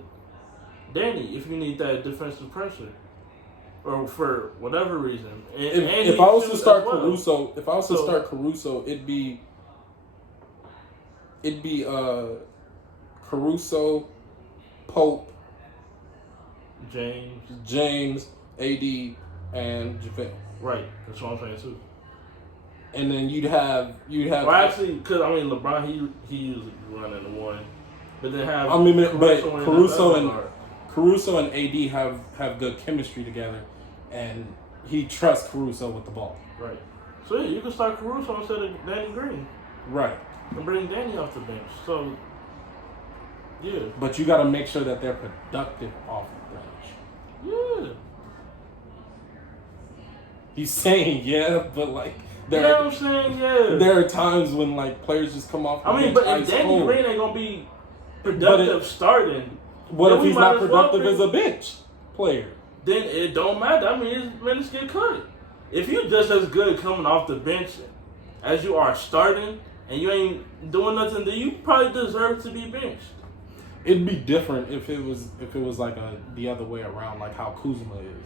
Danny if you need that defensive pressure. Or for whatever reason. If I was to start Caruso, it'd be Caruso, Pope, James, AD, and JaVale. Right, that's what I'm saying too. And then you'd have. Well, actually, because I mean LeBron, he usually running the one, but then have. Caruso and AD have good chemistry together, and he trusts Caruso with the ball. Right. So yeah, you can start Caruso instead of Danny Green. Right. And bring Danny off the bench. So. Yeah. But you got to make sure that they're productive off the bench. Yeah. He's saying yeah, but like I'm saying yeah. There are times when like players just come off the bench. But if Danny Green ain't gonna be productive starting, what if he's not productive as a bench player? Then it don't matter. I mean, his minutes get cut. If you just as good coming off the bench as you are starting, and you ain't doing nothing, then you probably deserve to be benched. It'd be different if it was like the other way around, like how Kuzma is.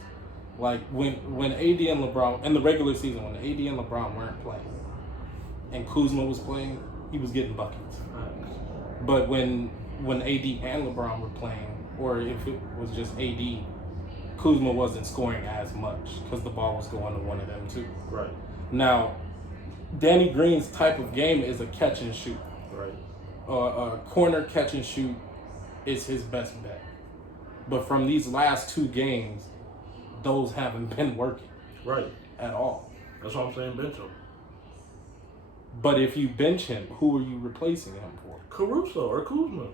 Like when AD and LeBron in the regular season, when AD and LeBron weren't playing, and Kuzma was playing, he was getting buckets. But when AD and LeBron were playing, or if it was just AD, Kuzma wasn't scoring as much because the ball was going to one of them too. Right. Now, Danny Green's type of game is a catch and shoot. Right. A corner catch and shoot is his best bet. But from these last two games, those haven't been working. Right. At all. That's what I'm saying, bench him. But if you bench him, who are you replacing him for? Caruso or Kuzma.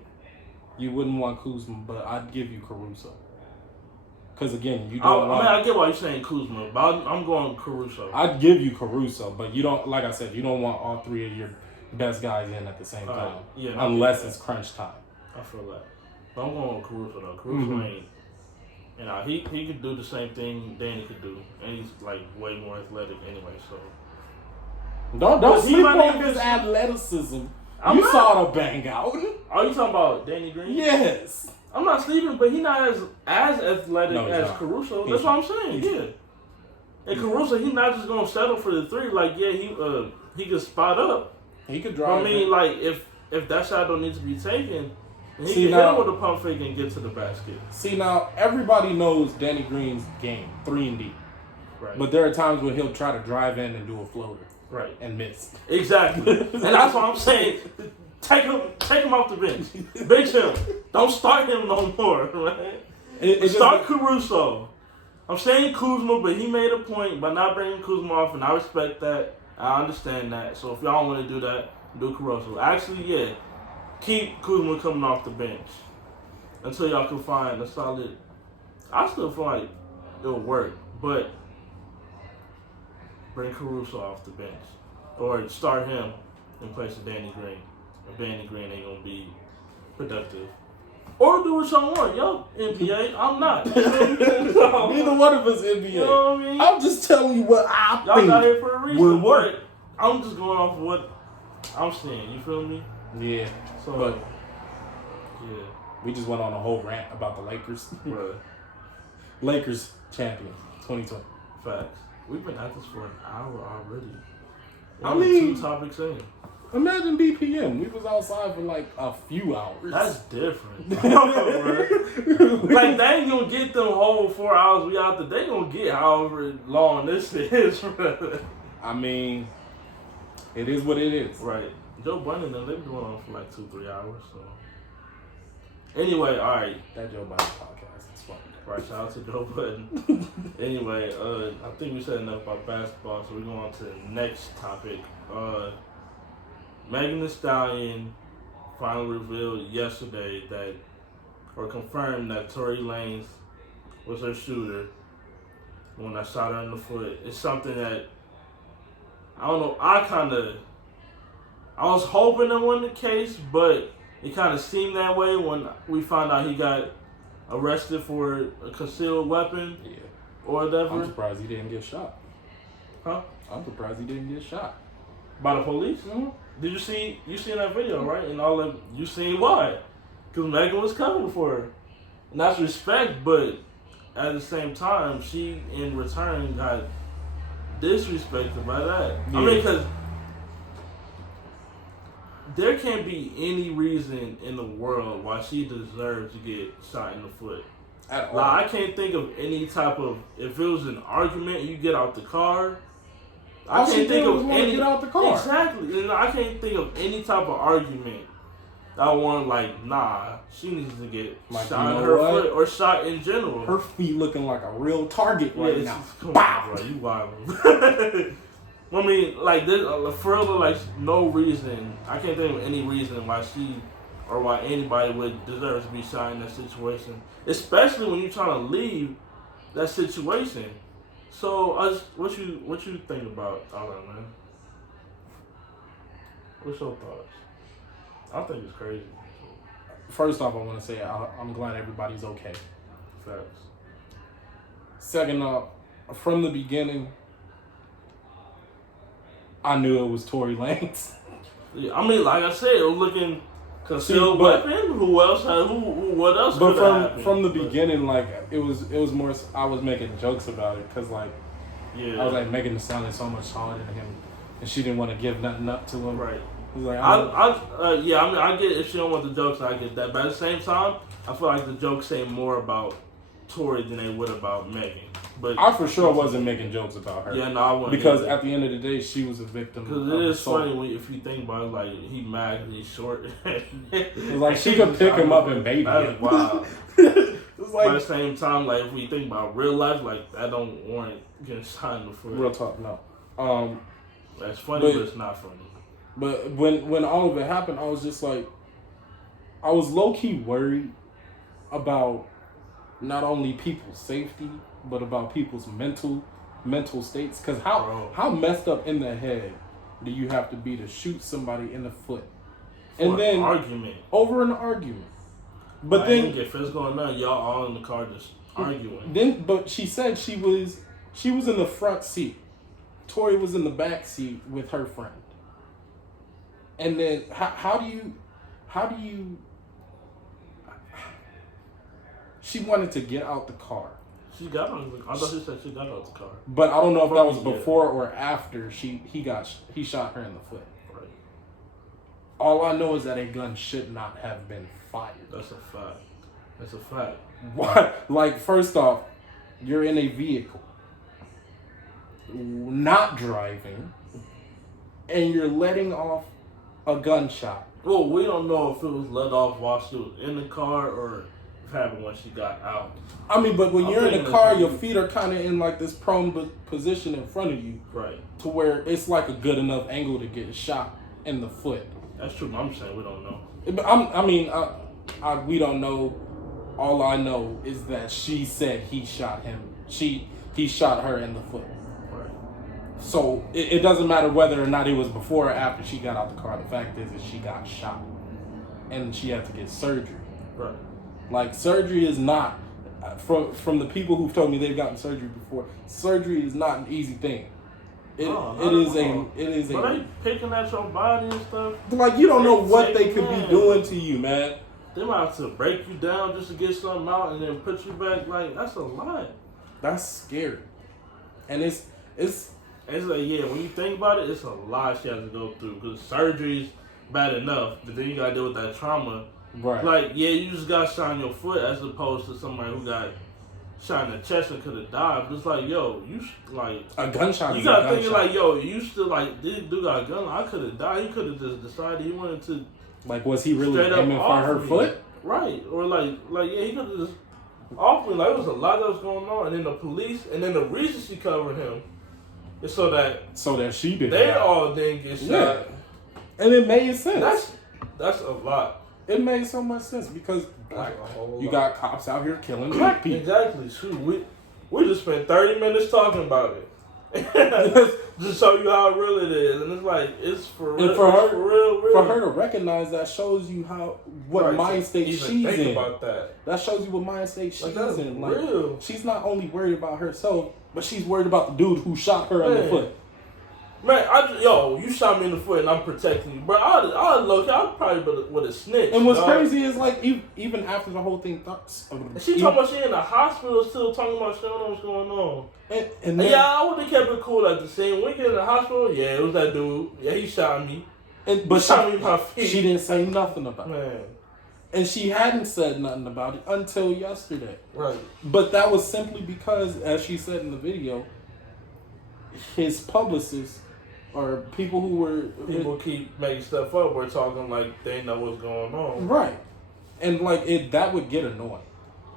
You wouldn't want Kuzma, but I'd give you Caruso. Because again, you don't. I get why you're saying Kuzma, but I'm going Caruso. I'd give you Caruso, but you don't. Like I said, you don't want all three of your best guys in at the same time, unless it's crunch time. I feel that. But I'm going with Caruso though. Caruso ain't. You know, he could do the same thing Danny could do, and he's like way more athletic anyway. So don't sleep on his athleticism. You saw the bang out. Are you talking about Danny Green? Yes. I'm not sleeping, but he's not as athletic as Caruso. That's what I'm saying. Yeah. And Caruso, he's not just gonna settle for the three. Like, yeah, he could spot up. He could drive. I mean, like if that shot don't need to be taken, he can hit him with a pump fake and get to the basket. See, now everybody knows Danny Green's game, 3-and-D. Right. But there are times when he'll try to drive in and do a floater. Right. And miss. Exactly. And that's what I'm saying. Take him off the bench. Bench him. Don't start him no more. Right? Start Caruso. I'm saying Kuzma, but he made a point by not bringing Kuzma off, and I respect that. I understand that. So if y'all want to do that, do Caruso. Actually, yeah, keep Kuzma coming off the bench until y'all can find a solid. I still feel like it'll work, but bring Caruso off the bench or start him in place of Danny Green. If Danny Green ain't gonna be productive. Or do what y'all want. Y'all NBA, I'm not. Neither one of us NBA. You know what I mean? I'm just telling you what I y'all think got here for a reason. will work. I'm just going off of what I'm seeing. You feel me? Yeah. So, but yeah. We just went on a whole rant about the Lakers. Bruh. Lakers champion 2020. Facts. We've been at this for an hour already. I mean, 2 topics in. Imagine BPM. We was outside for like a few hours. That's different. Like, they ain't gonna get them whole 4 hours we out there. They gonna get however long this is. I mean, it is what it is. Right. Joe Budden and them, they've been going on for like 2-3 hours. So anyway, all right. That Joe Budden podcast is funny. Right, shout out to Joe Budden. Anyway, I think we said enough about basketball, so we're going on to the next topic. Megan Thee Stallion finally revealed yesterday that, or confirmed that Tory Lanez was her shooter when I shot her in the foot. It's something that, I don't know, I was hoping it wasn't the case, but it kind of seemed that way when we found out he got arrested for a concealed weapon or whatever. I'm surprised he didn't get shot. Huh? I'm surprised he didn't get shot. By the police? Mm-hmm. Did you see that video, right? And all of you seen why? Because Megan was coming for her. And that's respect, but at the same time, she in return got disrespected by that. Yeah. I mean, because there can't be any reason in the world why she deserves to get shot in the foot. At all. Like, I can't think of any type of, if it was an argument, you get out the car. I can't think of any. Get out the car. Exactly. And I can't think of any type of argument that I want, like, nah, she needs to get shot in her foot or shot in general. Her feet looking like a real target right now. Come on, bro, you wild. I mean, like, for real, like, no reason. I can't think of any reason why she or why anybody would deserve to be shot in that situation, especially when you're trying to leave that situation. So, what you think about all that, man? What's your thoughts? I think it's crazy. First off, I want to say I'm glad everybody's okay. Facts. Second off, from the beginning, I knew it was Tory Lanez. Yeah, I mean, like I said, it was looking concealed weapon. Who else? What else? But from the beginning, like it was more. I was making jokes about it because I was like Megan Thee Stallion so much taller than him, and she didn't want to give nothing up to him. Right. Like, I mean, I get if she don't want the jokes, I get that. But at the same time, I feel like the jokes say more about Tory than they would about Megan. But I for sure wasn't making jokes about her. Yeah, no, I wasn't. Because at the end of the day, she was a victim. Because it is funny if you think about it, like, he mad because he's short. It's like she could pick him up and baby him. Wow. It's like, but at the same time, like, if we think about real life, like, that don't warrant getting shot in the foot. Real talk, no. That's funny, but it's not funny. But when all of it happened, I was just like, I was low-key worried about not only people's safety, but about people's mental states. Because how messed up in the head do you have to be to shoot somebody in the foot? And then argument. Over an argument. But I then didn't get physical or nothing. Y'all all in the car just arguing. But she said she was in the front seat. Tori was in the back seat with her friend. And then how do you? She wanted to get out the car. She got out. I thought she said she got out the car. But I don't know if that was before or after he shot her in the foot. Right. All I know is that a gun should not have been fired. That's a fact. Why? Like, first off, you're in a vehicle, not driving, and you're letting off a gunshot. Well, we don't know if it was let off while she was in the car or if it happened when she got out. I mean, but when you're in the car, your feet are kind of in like this prone position in front of you. Right. To where it's like a good enough angle to get shot in the foot. That's true. I'm saying we don't know. We don't know. All I know is that she said he shot him. He shot her in the foot. Right. So it doesn't matter whether or not it was before or after she got out the car. The fact is she got shot, and she had to get surgery. Right. Like, surgery is not, from the people who've told me they've gotten surgery before. Surgery is not an easy thing. It is a. But they picking at your body and stuff. Like, you don't know what they could be doing to you, man. They might have to break you down just to get something out and then put you back. Like, that's a lot. That's scary. And it's like, yeah, when you think about it, it's a lot she has to go through. Because surgery's bad enough, but then you got to deal with that trauma. Right. Like, yeah, you just got shot in your foot as opposed to somebody who got shot in the chest and could have died. But it's like, yo, a gunshot. You got to think, like, yo, you still, like, this dude got a gun. I could have died. He could have just decided he wanted to. Like, was he really aiming for her foot? Right. Or, like yeah, he could have just off me. Like, it was a lot that was going on. And then the police, and then the reason she covered him is so that she didn't. They all didn't get shot. Yeah. And it made sense. That's a lot. It made so much sense because you got cops out here killing black people. Exactly. Shoot, we just spent 30 minutes talking about it. Just show you how real it is, and it's like it's for real. And for her, real. For her to recognize that shows you what mind state she's in. About that. That shows you what mind state she's in. Like, real. She's not only worried about herself, but she's worried about the dude who shot her in the foot. Man, you shot me in the foot and I'm protecting you, bro. I probably would have snitched. And what's crazy is, like, even after the whole thing, she talking about she in the hospital still talking about she don't know what's going on. And then, yeah, I would have kept it cool at the scene. When we get in the hospital, yeah, it was that dude. Yeah, he shot me. But shot me in my feet. She didn't say nothing about it. Man. And she hadn't said nothing about it until yesterday. Right. But that was simply because, as she said in the video, his publicist or people who were... People keep making stuff up. We're talking like they know what's going on. Right. And like that would get annoying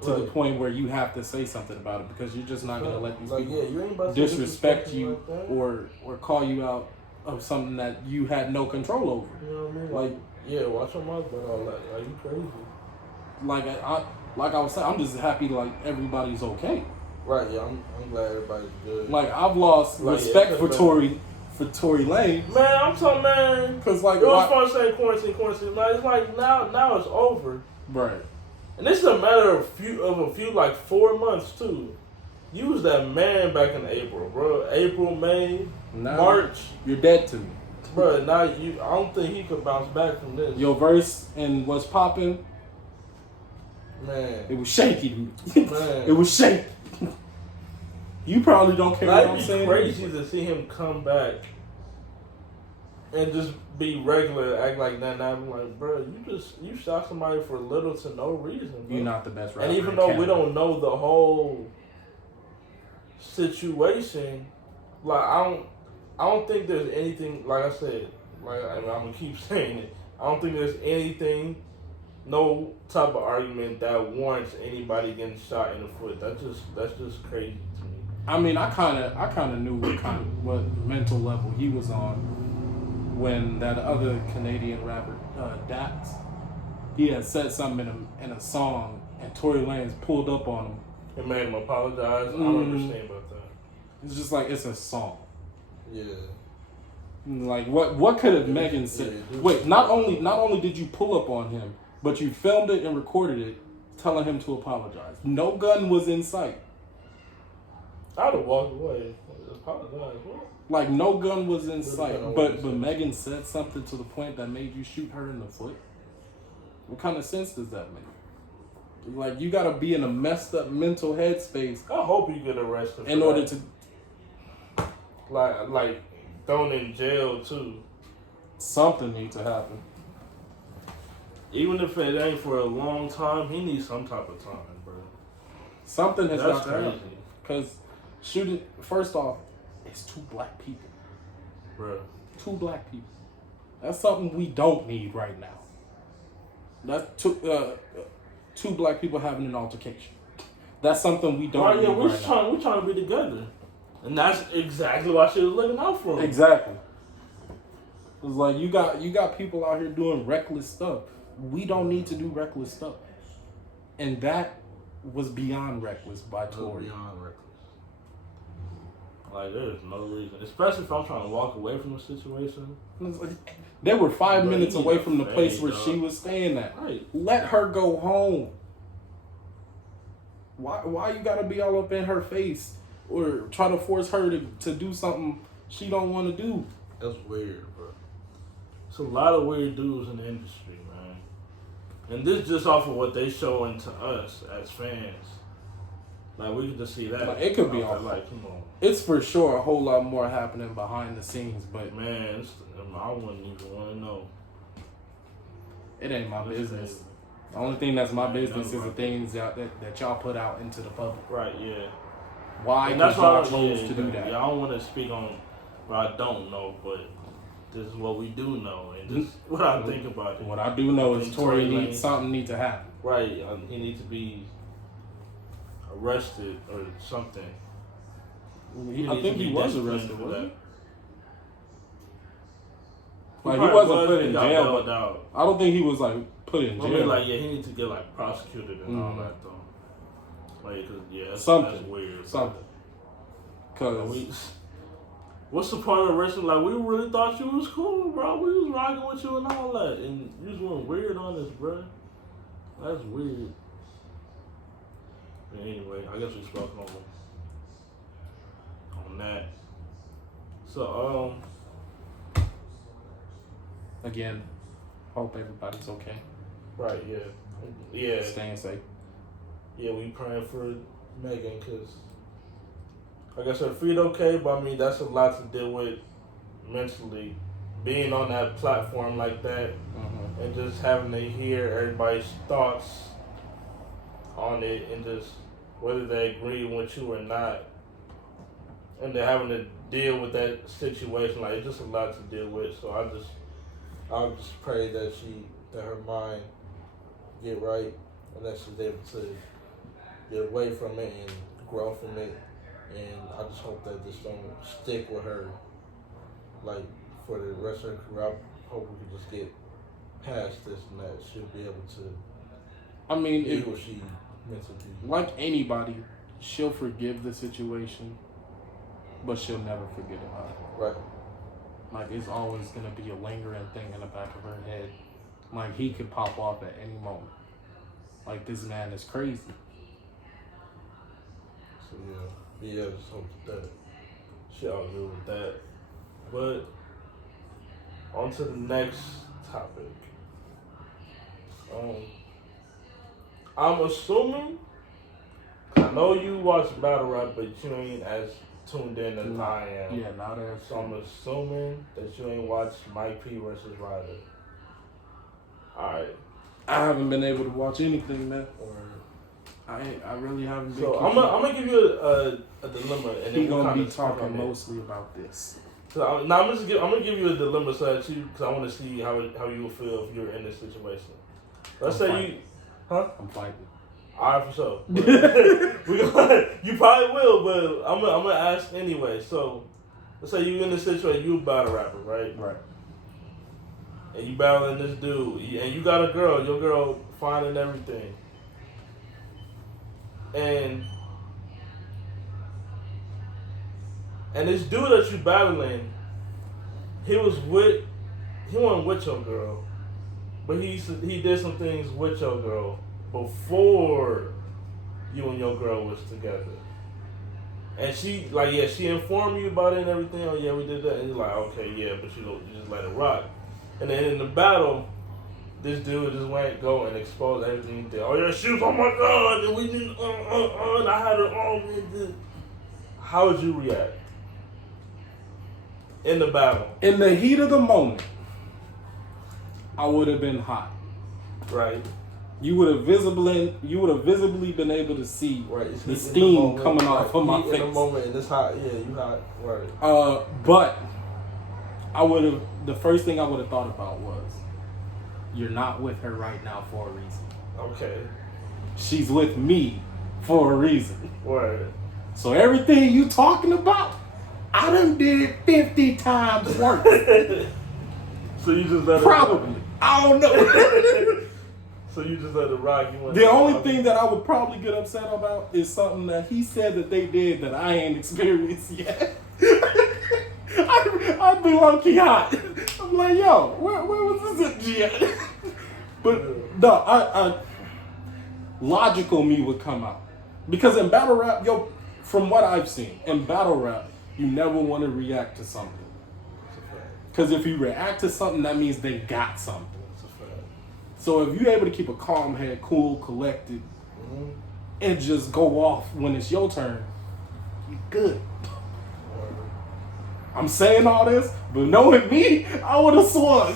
to the point where you have to say something about it because you're just not going to let these people disrespect you like or call you out of something that you had no control over. You know what I mean? Like, yeah, watch your mouth, but all that. Like, you crazy. Like I was saying, I'm just happy like everybody's okay. Right, yeah, I'm glad everybody's good. Like, I've lost respect for Tory Lanez. Man, I'm talking, man. Because, like, it was fun saying quarantine. Man, it's like now it's over. Right. And this is a matter of a few like 4 months too. You was that man back in April, bro. April, May, March. You're dead to me, bro. Now I don't think he could bounce back from this. Your verse and what's popping, man. It was shaky to me. Man, it was shaky. You probably don't care what I'm saying. It'd be crazy to see him come back and just be regular, act like that. Now I'm like, bro, you shot somebody for little to no reason. Bro. You're not the best rapper. And even though we don't know the whole situation, like I don't think there's anything. Like I said, I'm gonna keep saying it. I don't think there's anything, no type of argument that warrants anybody getting shot in the foot. That's just crazy to me. I mean, I kind of knew what mental level he was on when that other Canadian rapper Dax, he had said something in a song and Tory Lanez pulled up on him. It made him apologize. I don't understand about that. It's just like it's a song. Yeah. Like what could have Megan said? Wait, not only did you pull up on him, but you filmed it and recorded it, telling him to apologize. No gun was in sight. I'd have walked away. Apologize. What? Like no gun was in sight, but Megan said something to the point that made you shoot her in the foot. What kind of sense does that make? Like you gotta be in a messed up mental headspace. I hope you get arrested in order to like thrown in jail too. Something needs to happen. Even if it ain't for a long time, he needs some type of time, bro. Something has That's got to crazy. happen. Because shooting, first off, it's 2 black people. Bro. 2 black people. That's something we don't need right now. That's two black people having an altercation. That's something we don't need we're right now. We're trying to be together. And that's exactly why she was looking out for him. Exactly. It's like you got people out here doing reckless stuff. We don't need to do reckless stuff. And that was beyond reckless by Tory. Beyond reckless. Like, there's no reason. Especially if I'm trying to walk away from the situation. They were 5 Bro, minutes you away need from the a place fade, where dog. she was staying at. Right. Let her go home. Why you gotta be all up in her face or try to force her to do something she don't want to do? That's weird, bro. It's a lot of weird dudes in the industry, man. And this just off of what they showing to us as fans. Like, we can just see that. Like, it could be all. Like, come on. It's for sure a whole lot more happening behind the scenes, but Man, I wouldn't even want to know. it ain't my It's business. crazy. The only thing that's my Man, business no, is the right. things that y'all put out into the public. Right, yeah. Why? And Because that's why y'all chose to do that. Yeah, I don't want to speak on what I don't know, but this is what we do know, and this is what I think about it. What I do know is think Tory Tory needs something need to happen. Right, he needs to be arrested or something. I think he was arrested, wasn't he? Like, probably he wasn't was, put he in got jail, bailed but out. I don't think he was like put in I jail. mean, like, yeah, he needs to get like prosecuted and all that though. Like, cause yeah, that's weird. Something. Cause what's the point of arresting? Like, we really thought you was cool, bro. We was rocking with you and all that, and you just went weird on us, bro. That's weird. But anyway, I guess we spoke on that. So, again, hope everybody's okay. right, yeah, Staying safe. yeah. We praying for Megan, cause like I said, feet okay, but I mean that's a lot to deal with mentally. Being on that platform like that, and just having to hear everybody's thoughts on it, and just whether they agree with you or not, and then having to deal with that situation, like it's just a lot to deal with. So I'll just pray that her mind get right, and that she's able to get away from it and grow from it. And I just hope that this don't stick with her, like, for the rest of her career. I hope we can just get past this and that she'll be able to I mean, be what she meant to be. like anybody, she'll forgive the situation, but she'll never forget about it. Right. Like, it's always gonna be a lingering thing in the back of her head. Like, he could pop off at any moment. Like, this man is crazy. So yeah, I just hope that she all good with that. But on to the next topic. I'm assuming, I know you watch battle rap, but you ain't as tuned in as I am. Yeah, not as. So I'm assuming that you ain't watched Mike P versus Ryda. Alright. I haven't been able to watch anything, man. I really haven't been. So I'm gonna give you a dilemma, and He then we'll gonna be kinda speak on talking it. mostly about this. So I'm gonna give you a dilemma so that because I want to see how you would feel if you're in this situation. Let's say fighting. I'm fighting. Alright, for sure. You probably will, but I'm gonna ask anyway. So let's say you in this situation, you a battle rapper, right? Right. And you battling this dude, and you got a girl, your girl fine and everything. and this dude that you battling, he wasn't with your girl, but he did some things with your girl before you and your girl was together. And she she informed you about it and everything. Oh yeah, we did that. And you're like, okay, yeah, but you just let it rock. And then in the battle, this dude just went go and exposed everything he did. Oh yeah, she was on my god, and we didn't and I had her on. How would you react in the battle? In the heat of the moment, I would have been hot. Right. You would have visibly been able to see the steam coming off of my face. In the moment, and it's hot. Yeah, you hot. Right. But the first thing I would have thought about was, you're not with her right now for a reason. Okay. She's with me for a reason. Right. So everything you talking about, I done did 50 times worse. So you just let it probably. rock. I don't know. So you just let it rock. The only thing that I would probably get upset about is something that he said that they did that I ain't experienced yet. I'd be low-key hot. I'm like, yo, where was this at, G? But no, I logical me would come out. Because in battle rap, from what I've seen, in battle rap, you never want to react to something. Because if you react to something, that means they got something. So if you're able to keep a calm head, cool, collected, and just go off when it's your turn, you're good. I'm saying all this, but knowing me, I would have swung.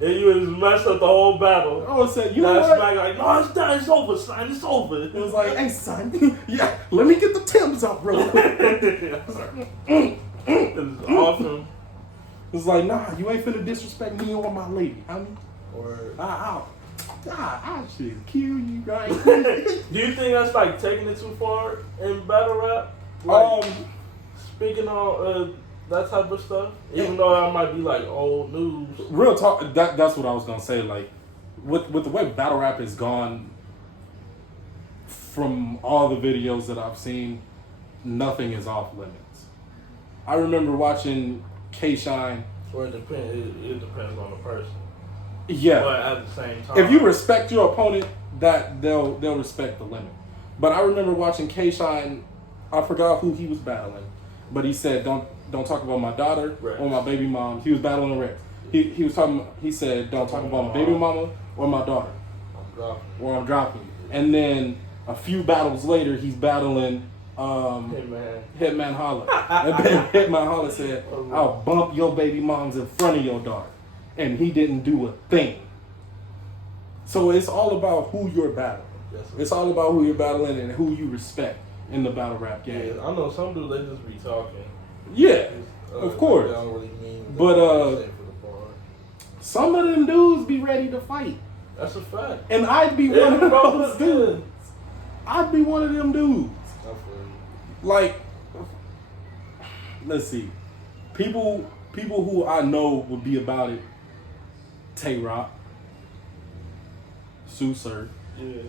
And you would have messed up the whole battle. I would say, you know what? Like, no, it's done. It's over, son. It's over. It was like, hey, son, yeah, let me get the Timbs up real quick. It's awesome. It's like, nah, you ain't finna disrespect me or my lady, honey. Or I should kill you right. Do you think that's like taking it too far in battle rap? Like, speaking on that type of stuff, even though that might be like old news. Real talk. That's what I was gonna say. Like, with the way battle rap has gone, from all the videos that I've seen, nothing is off limits. I remember watching K-Shine. Or it depends on the person. Yeah. But at the same time, if you respect your opponent, that they'll respect the limit. But I remember watching K-Shine. I forgot who he was battling, but he said, "Don't talk about my daughter or my baby mom." He was battling Rex. He was talking. He said, "Don't talk about my baby mama or my daughter, or I'm dropping you." And then a few battles later, he's battling Hitman Holla. And then Hitman Holla said, "I'll bump your baby moms in front of your daughter," and he didn't do a thing. So it's all about who you're battling. It's all about who you're battling and who you respect in the battle rap game. Yeah, I know some dudes, they just be talking. Yeah, of course. They don't really mean but some of them dudes be ready to fight. That's a fact. And I'd be one of those dudes. I'd be one of them dudes. Like, let's see. People who I know would be about it. Tay Rock. Sue Surf. Yeah,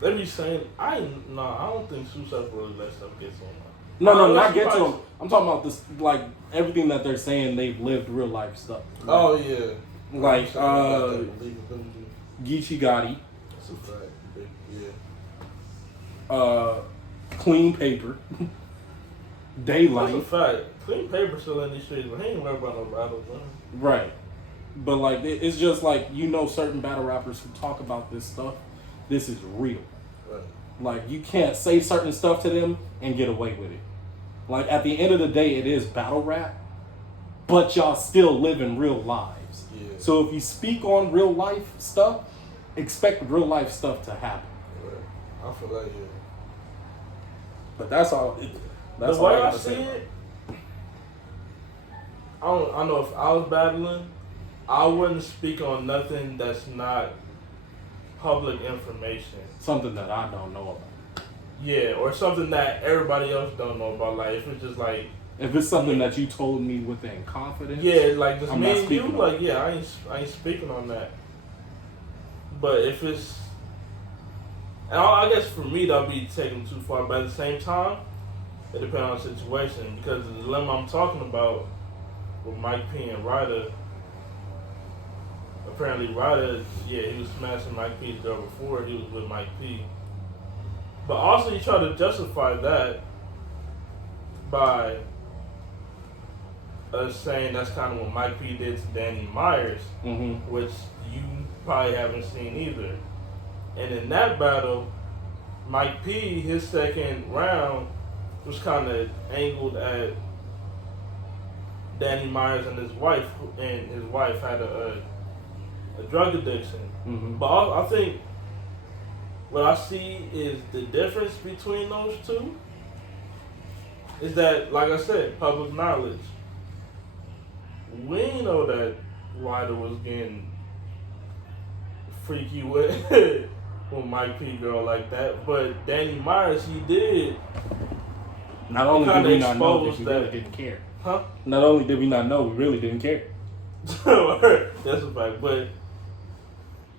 they be saying, I don't think Sue Surf really let stuff get to him. No, not get to him. I'm talking about this, like, everything that they're saying, they've lived real life stuff. Like, oh, yeah. Like, Geechee Gotti. That's a fact. Yeah. Clean Paper. Daylight. That's a fact. Clean Paper still in these streets, but he ain't worried about no battles, man. Right. But, like, it's just like, certain battle rappers who talk about this stuff, this is real. Right. Like, you can't say certain stuff to them and get away with it. Like, at the end of the day, it is battle rap, but y'all still living real lives. Yeah. So if you speak on real life stuff, expect real life stuff to happen. Right. I feel like, yeah. But that's all. That's the all way I say see it, I know if I was battling, I wouldn't speak on nothing that's not public information. Something that I don't know about. Yeah, or something that everybody else don't know about. Like, if it's just like... If it's something that you told me within confidence... Yeah, like, just I'm me not and you, speaking like, yeah, I ain't speaking on that. But if it's... And I guess for me, that'll be taken too far. But at the same time, it depends on the situation. Because the dilemma I'm talking about with Mike P and Ryda, apparently Ryda, yeah, he was smashing Mike P's girl before he was with Mike P. But also, you try to justify that by us saying that's kind of what Mike P did to Danny Myers, which you probably haven't seen either. And in that battle, Mike P, his second round was kind of angled at Danny Myers and his wife had a drug addiction. But I think what I see is the difference between those two is that, like I said, public knowledge. We know that Ryder was getting freaky with Mike P girl like that, but Danny Myers, he did. Not only did we not know, that he really didn't care. Huh? Not only did we not know, we really didn't care. That's a fact, but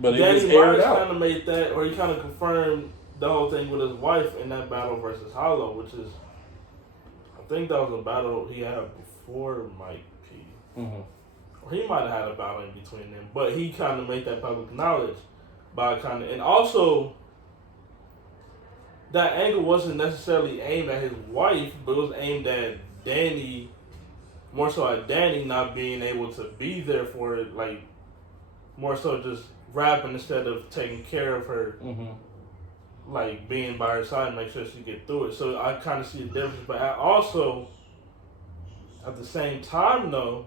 Danny Myers kind of made that, or he kind of confirmed the whole thing with his wife in that battle versus Hollow, which is, I think that was a battle he had before Mike P. Or he might have had a battle in between them, but he kind of made that public knowledge by and also that angle wasn't necessarily aimed at his wife, but it was aimed at Danny, more so at Danny not being able to be there for it, like more so just rapping instead of taking care of her, like being by her side and make sure she get through it. So I kind of see the difference, but I also, at the same time though,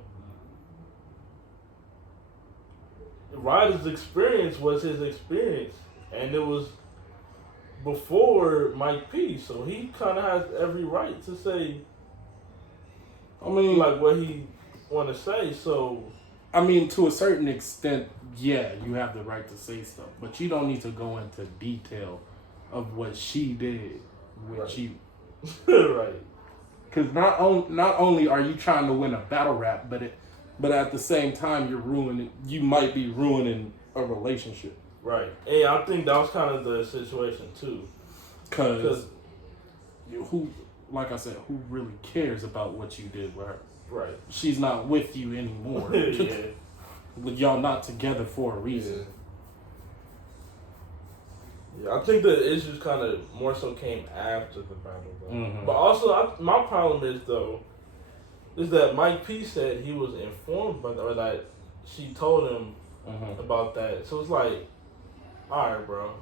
Ryder's experience was his experience, and it was before Mike P, so he kind of has every right to say, I mean, like what he want to say. So, I mean, to a certain extent, yeah, you have the right to say stuff, but you don't need to go into detail of what she did with you. Right. Because not only are you trying to win a battle rap, but at the same time you might be ruining a relationship. Right. And I think that was kind of the situation too. Because who, like I said, who really cares about what you did with her? Right. She's not with you anymore. Yeah. Y'all not together for a reason. Yeah, I think the issues kind of more so came after the battle, though. But also, my problem is that Mike P said he was informed by that, or that she told him about that. So it's like, all right, bro.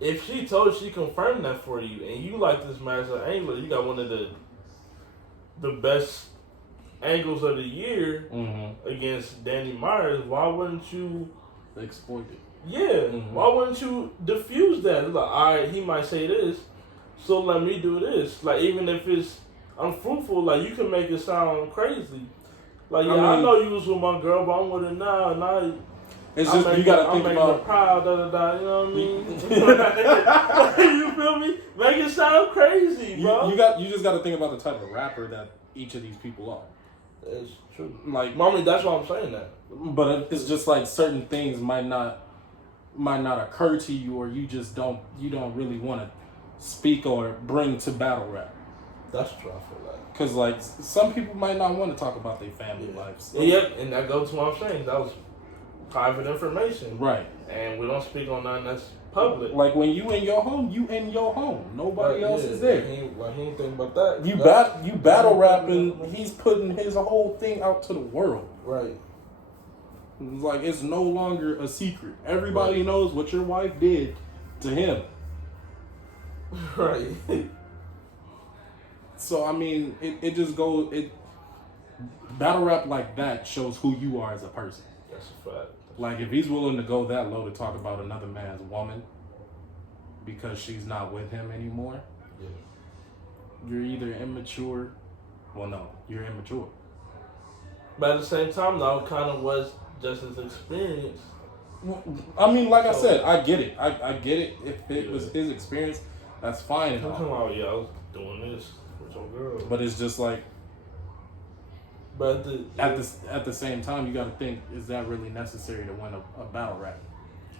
If she confirmed that for you, and you like this match as an angler, you got one of the best angles of the year against Danny Myers. Why wouldn't you exploit it? Yeah. Why wouldn't you diffuse that? It's like, all right, he might say this, so let me do this. Like, even if it's unfruitful, like, you can make it sound crazy. Like, yeah, I know you was with my girl, but I'm with her now, and it's just, you gotta think about... I'm proud, you know what I mean? You feel me? Make it sound crazy, bro. You just gotta think about the type of rapper that each of these people are. It's true. Like, mommy, that's why I'm saying that. But it's just like certain things might not occur to you, or you don't really want to speak or bring to battle rap. That's true, I feel like. Because, like, some people might not want to talk about their family lives. So. Yep, and that goes to what I'm saying. That was private information. Right. And we don't speak on nothing that's public. Like, when you in your home, you in your home. Nobody else is there. He ain't think about that. You battle rapping, he's putting his whole thing out to the world. Right. Like, it's no longer a secret. Everybody knows what your wife did to him. Right. So, I mean, it just goes... Battle rap like that shows who you are as a person. That's a fact. Like, if he's willing to go that low to talk about another man's woman because she's not with him anymore, you're either immature... Well, no, you're immature. But at the same time, though, it kind of was just his experience. I mean, like I said, I get it. I get it. If it was his experience, that's fine. Come on, I was doing this with your girl. But it's just like, but at the same time, you got to think: is that really necessary to win a battle rap?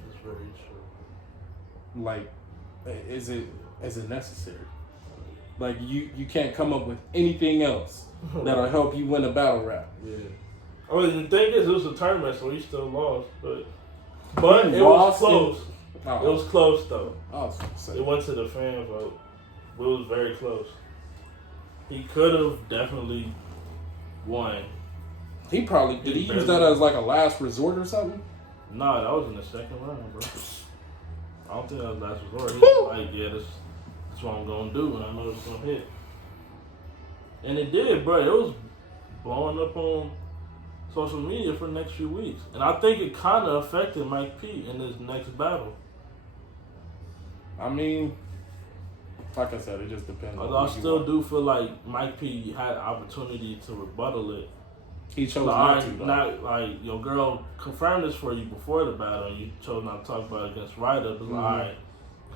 That's very true. Like, is it necessary? Like you can't come up with anything else that'll help you win a battle rap. Yeah. I mean, the thing is, it was a tournament, so he still lost, but it was close. It was close though. It went to the fan vote, but it was very close. He could have definitely won. He probably did. He use that as like a last resort or something? Nah, that was in the second round, bro. I don't think that was last resort. He was like, yeah, that's what I'm gonna do, and I know it's gonna hit. And it did, bro. It was blowing up on social media for the next few weeks, and I think it kind of affected Mike P in his next battle. I mean, like I said, it just depends. Although I still do feel like Mike P had opportunity to rebuttal it. He chose not to. Not like your girl confirmed this for you before the battle, and you chose not to talk about it against Ryda. But all right,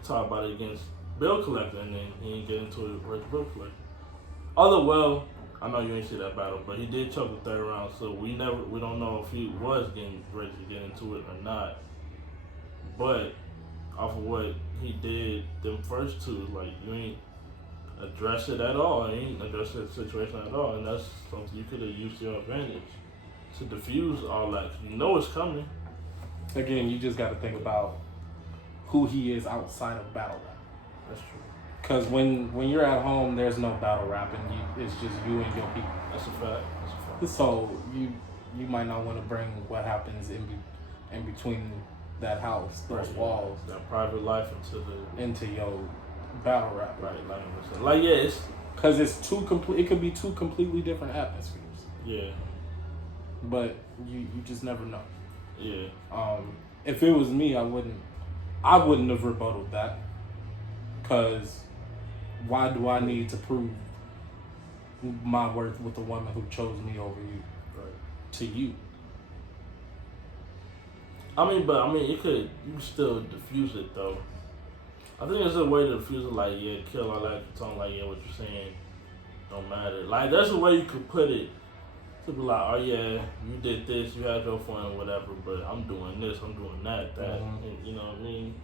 talk about it against Bill Collector, and then he didn't get into it with Bill Collector. Well, I know you ain't see that battle, but he did choke the third round, so we don't know if he was getting ready to get into it or not. But off of what he did, them first two, like you ain't address it at all. You ain't address that situation at all, and that's something you could have used to your advantage to diffuse all that. You know it's coming. Again, you just got to think about who he is outside of battle rap. That's true. Because when you're at home, there's no battle rapping. It's just you and your people. That's a fact. So you might not want to bring what happens in between that house, those walls, that private life into your battle rap. Right, like yeah, it's because it's two complete. It could be two completely different atmospheres. Yeah. But you just never know. Yeah. If it was me, I wouldn't have rebutted that. Cause why do I need to prove my worth with the woman who chose me over you? Right. To you. You could still diffuse it though. I think there's a way to diffuse it, like, yeah, kill all that tone, like, yeah, what you're saying don't matter. Like, there's a way you could put it to be like, oh yeah, you did this, you had your fun, whatever, but I'm doing this, I'm doing that, and, you know what I mean?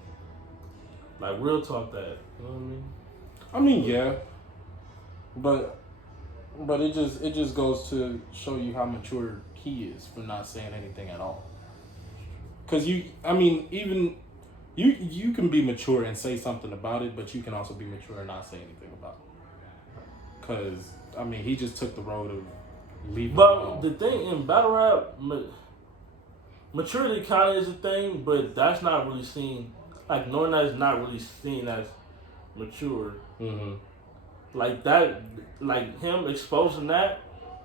Like, real talk that, you know what I mean? I mean, yeah, but it just goes to show you how mature he is for not saying anything at all. Cause you can be mature and say something about it, but you can also be mature and not say anything about it. Cause he just took the road of leaving. But the thing in battle rap, maturity kind of is a thing, but that's not really seen. Like, knowing that is not really seen as mature. Mm-hmm. Like that, like him exposing that,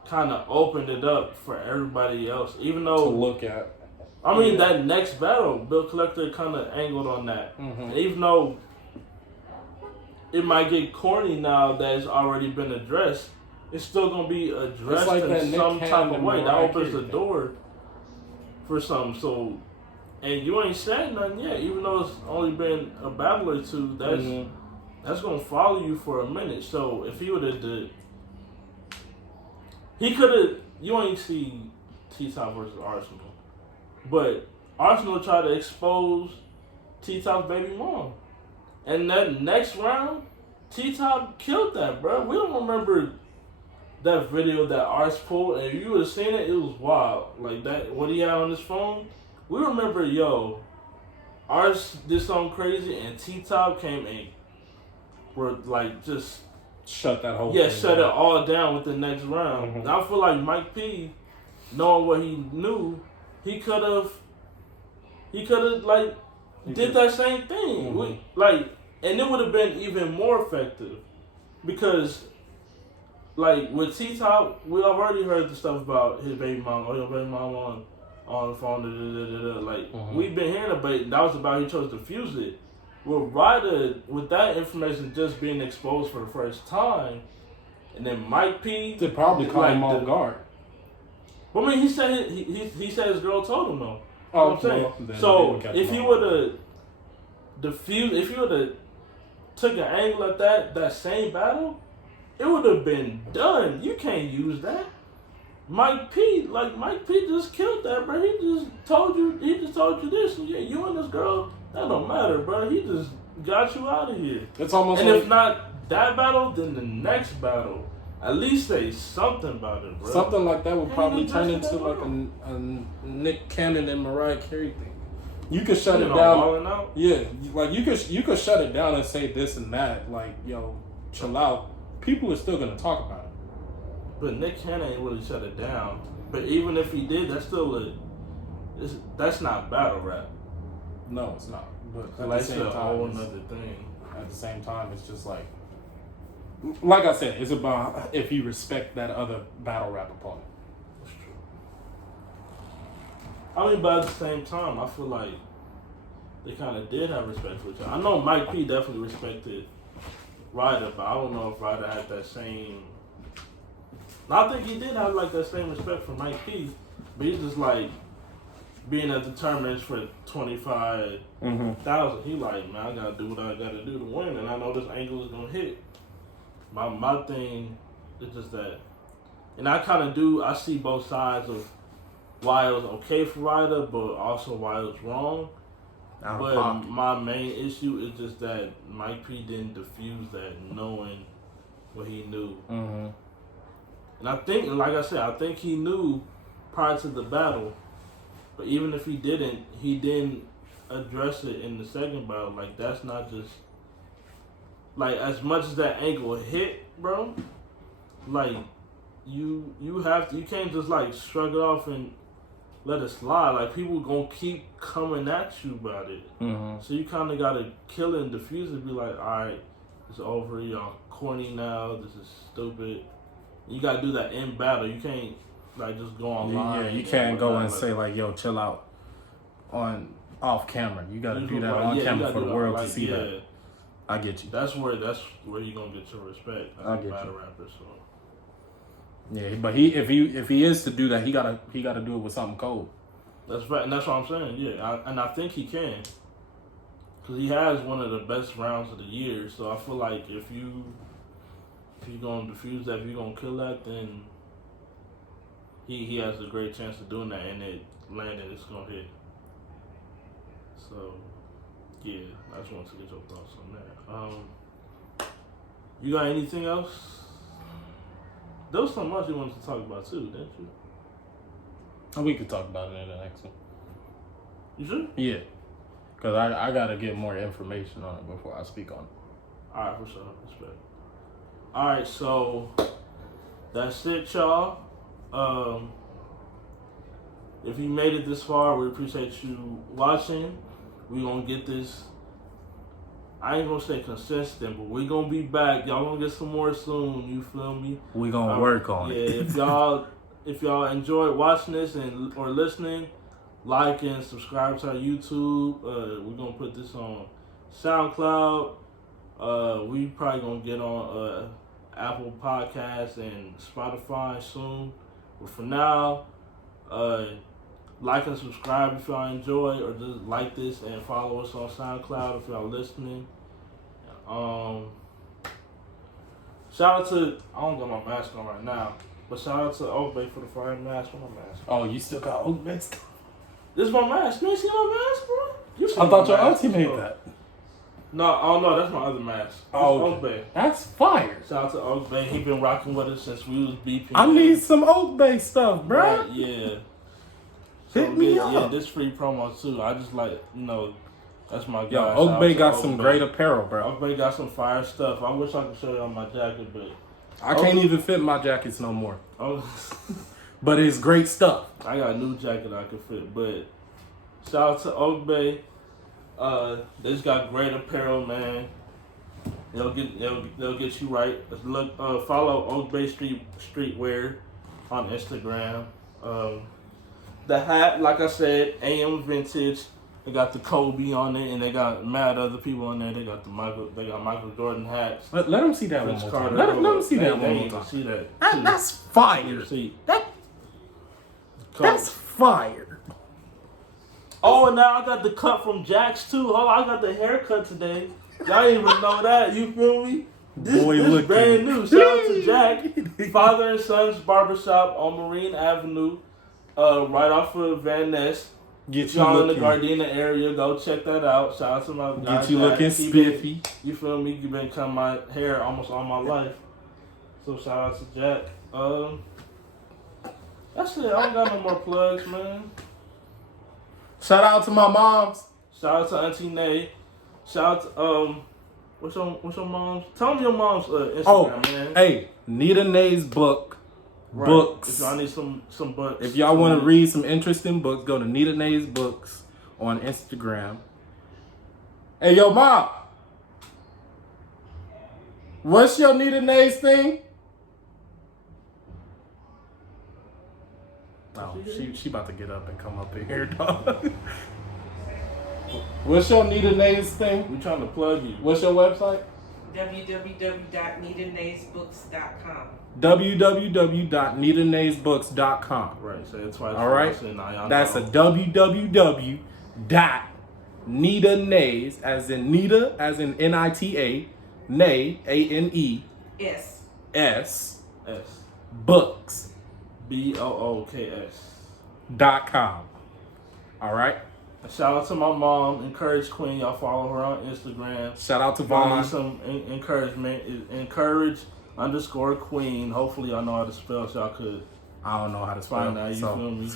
kind of opened it up for everybody else. Even though to look at. That next battle, Bill Collector kind of angled on that. Mm-hmm. And even though it might get corny now that it's already been addressed, it's still gonna be addressed in some type of way. That opens the door for something. So, and you ain't said nothing yet, even though it's only been a battle or two. That's gonna follow you for a minute. So if he would have he could have. You ain't see T-Top versus Arsenal. But Arsenal tried to expose T-Top's baby mom. And that next round, T-Top killed that, bro. We don't remember that video that Ars pulled. And if you would have seen it, it was wild. Like that, what he had on his phone. We remember, Ars did something crazy and T-Top came and were like just... Shut that whole thing shut it all down with the next round. Mm-hmm. And I feel like Mike P, knowing what he knew, he could have did that same thing. Mm-hmm. And it would have been even more effective because, like, with T-Top, we've already heard the stuff about his baby mom, or your baby mom on the phone, Like, we've been hearing about it. That was about he chose to fuse it. With Ryda, with that information just being exposed for the first time, and then Mike P, they probably caught him off guard. But he said he said his girl told him though. Oh, I'm saying. So if he would have diffused, if he would have took an angle at that same battle, it would have been done. You can't use that. Mike P just killed that, bro. He just told you this. And yeah, you and this girl, that don't matter, bro. He just got you out of here. It's almost and like, if not that battle, then the next battle. At least say something about it, bro. something like that would Ain't probably no turn dressing into that like wrong. a Nick Cannon and Mariah Carey thing. You could shut You it know, down. Ballin' Out? Yeah, like you could shut it down and say this and that. Like, yo, chill out. People are still gonna talk about it. But Nick Cannon ain't really shut it down. But even if he did, that's still that's not battle rap. No, it's not. But at the That's same a whole time, another thing. at the same time, it's just like I said, it's about if you respect that other battle rap opponent. That's true. I mean, but at the same time, I feel like they kind of did have respect for each other. I know Mike P definitely respected Ryda, but I don't know if Ryda had that same. I think he did have like that same respect for Mike P, but he's just like being as determined for 25,000. He like, man, I gotta do what I gotta do to win, and I know this angle is gonna hit. My thing is just that, and I kind of do. I see both sides of why it was okay for Ryda, but also why it was wrong. But my main issue is just that Mike P didn't diffuse that, knowing what he knew. And I think, like I said, I think he knew prior to the battle. But even if he didn't address it in the second battle. Like, that's not just, like, as much as that angle hit, bro, like, you can't just, like, shrug it off and let it slide. Like, people gonna keep coming at you about it. So you kind of gotta kill it and diffuse it. Be like, all right, it's over. Y'all corny now. This is stupid. You gotta do that in battle. You can't like just go online. Yeah, you can't go and say like, "Yo, chill out," on off camera. You gotta do that on camera for the world to see that. I get you. That's where you gonna get your respect as a battle rapper. So. Yeah, but if he is to do that, he gotta do it with something cold. That's right, and that's what I'm saying. Yeah, and I think he can, because he has one of the best rounds of the year. So I feel like if you're gonna defuse that, if you're gonna kill that, then he has a great chance of doing that, and it landed, it's gonna hit. So yeah, I just wanted to get your thoughts on that. You got anything else? There was something else you wanted to talk about too, didn't you? Oh, we could talk about it in the next one. You sure? Yeah, because I gotta get more information on it before I speak on it. All right, for sure. Respect. All right, so that's it, y'all. If you made it this far, we appreciate you watching. We gonna get this. I ain't gonna say consistent, but we gonna be back. Y'all gonna get some more soon. You feel me? We gonna work on it. Yeah, if y'all enjoyed watching this or listening, like and subscribe to our YouTube. We're gonna put this on SoundCloud. We probably gonna get on Apple Podcasts and Spotify soon. But for now, like and subscribe if y'all enjoy, or just like this and follow us on SoundCloud if y'all listening. Shout out to, I don't got my mask on right now, but shout out to Oak Bay for the fire mask. Where my mask? Oh, you still got Oak Bay? This is my mask. You ain't see my mask, bro? I thought your auntie made that. No, oh no, that's my other mask. Oh, Oak Bay. That's fire. Shout out to Oak Bay. He been rocking with us since we was BPB. I need some Oak Bay stuff, bro. Right, yeah. Hit me Yeah, up. this free promo too. I just like, that's my guy. Yo, Shout Oak out Bay to got Oak some Bay. great apparel, bro. Oak Bay got some fire stuff. I wish I could show y'all my jacket, but I can't even fit my jackets no more. oh, But it's great stuff. I got a new jacket I can fit. But shout out to Oak Bay. They just got great apparel, man. They'll get you right. Look, follow Oak Bay Streetwear on Instagram. The hat, like I said, AM Vintage. They got the Kobe on it, and they got mad other people on there. They got Michael Jordan hats. Let them see that Vince one more Carter. time. Let them see that They one ain't more gonna time. see that. That's fire. See, That's fire. Oh, and now I got the cut from Jax too. Oh, I got the haircut today. Y'all didn't even know that. You feel me? This looking. brand new. Shout out to Jack. Father and Sons Barbershop on Marine Avenue, right off of Van Ness. Get you y'all in the looking. Gardena area, go check that out. Shout out to my guy. Get you Jack. looking He been- spiffy. You feel me? You been cutting my hair almost all my life. So shout out to Jack. That's it. I don't got no more plugs, man. Shout out to my moms. Shout out to Auntie Nay. Shout out to what's your mom's? Tell me your mom's Instagram, man. Hey, Nita Nay's book. Right. Books. If y'all need some books. If y'all want to read some interesting books, go to Nita Nay's books on Instagram. Hey, yo, mom. What's your Nita Nay's thing? Oh, she about to get up and come up in here, dog. What's your Nita Nay's thing? We trying to plug you. What's your website? www.nitanaysbooks.com. www.nitanaysbooks.com. Right, say it twice. All right. That's a www.nitanays, as in Nita, as in Nita, Nay, ANE, S. S, S books.com. BOOKS. All right. Shout out to my mom, Encourage Queen. Y'all follow her on Instagram. Shout out to Y'all Vaughn. need some encouragement. Encourage_Queen. Hopefully, y'all know how to spell, so y'all could I don't know how to spell. find out. You So. feel me?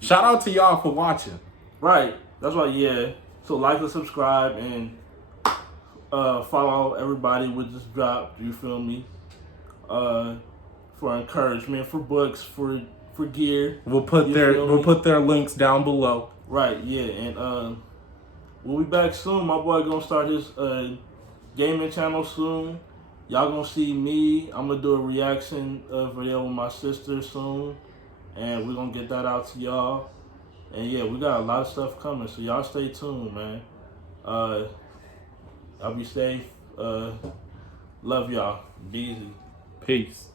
Shout out to y'all for watching. Right. That's right. Yeah. So like and subscribe and follow everybody we just dropped. You feel me? For encouragement, for books, for gear. We'll put their links down below. Right. Yeah. And we'll be back soon. My boy gonna start his gaming channel soon. Y'all gonna see me. I'm gonna do a reaction video with my sister soon, and we're gonna get that out to y'all. And yeah, we got a lot of stuff coming, so y'all stay tuned, man. Y'all be safe. Love y'all. Be easy. Peace.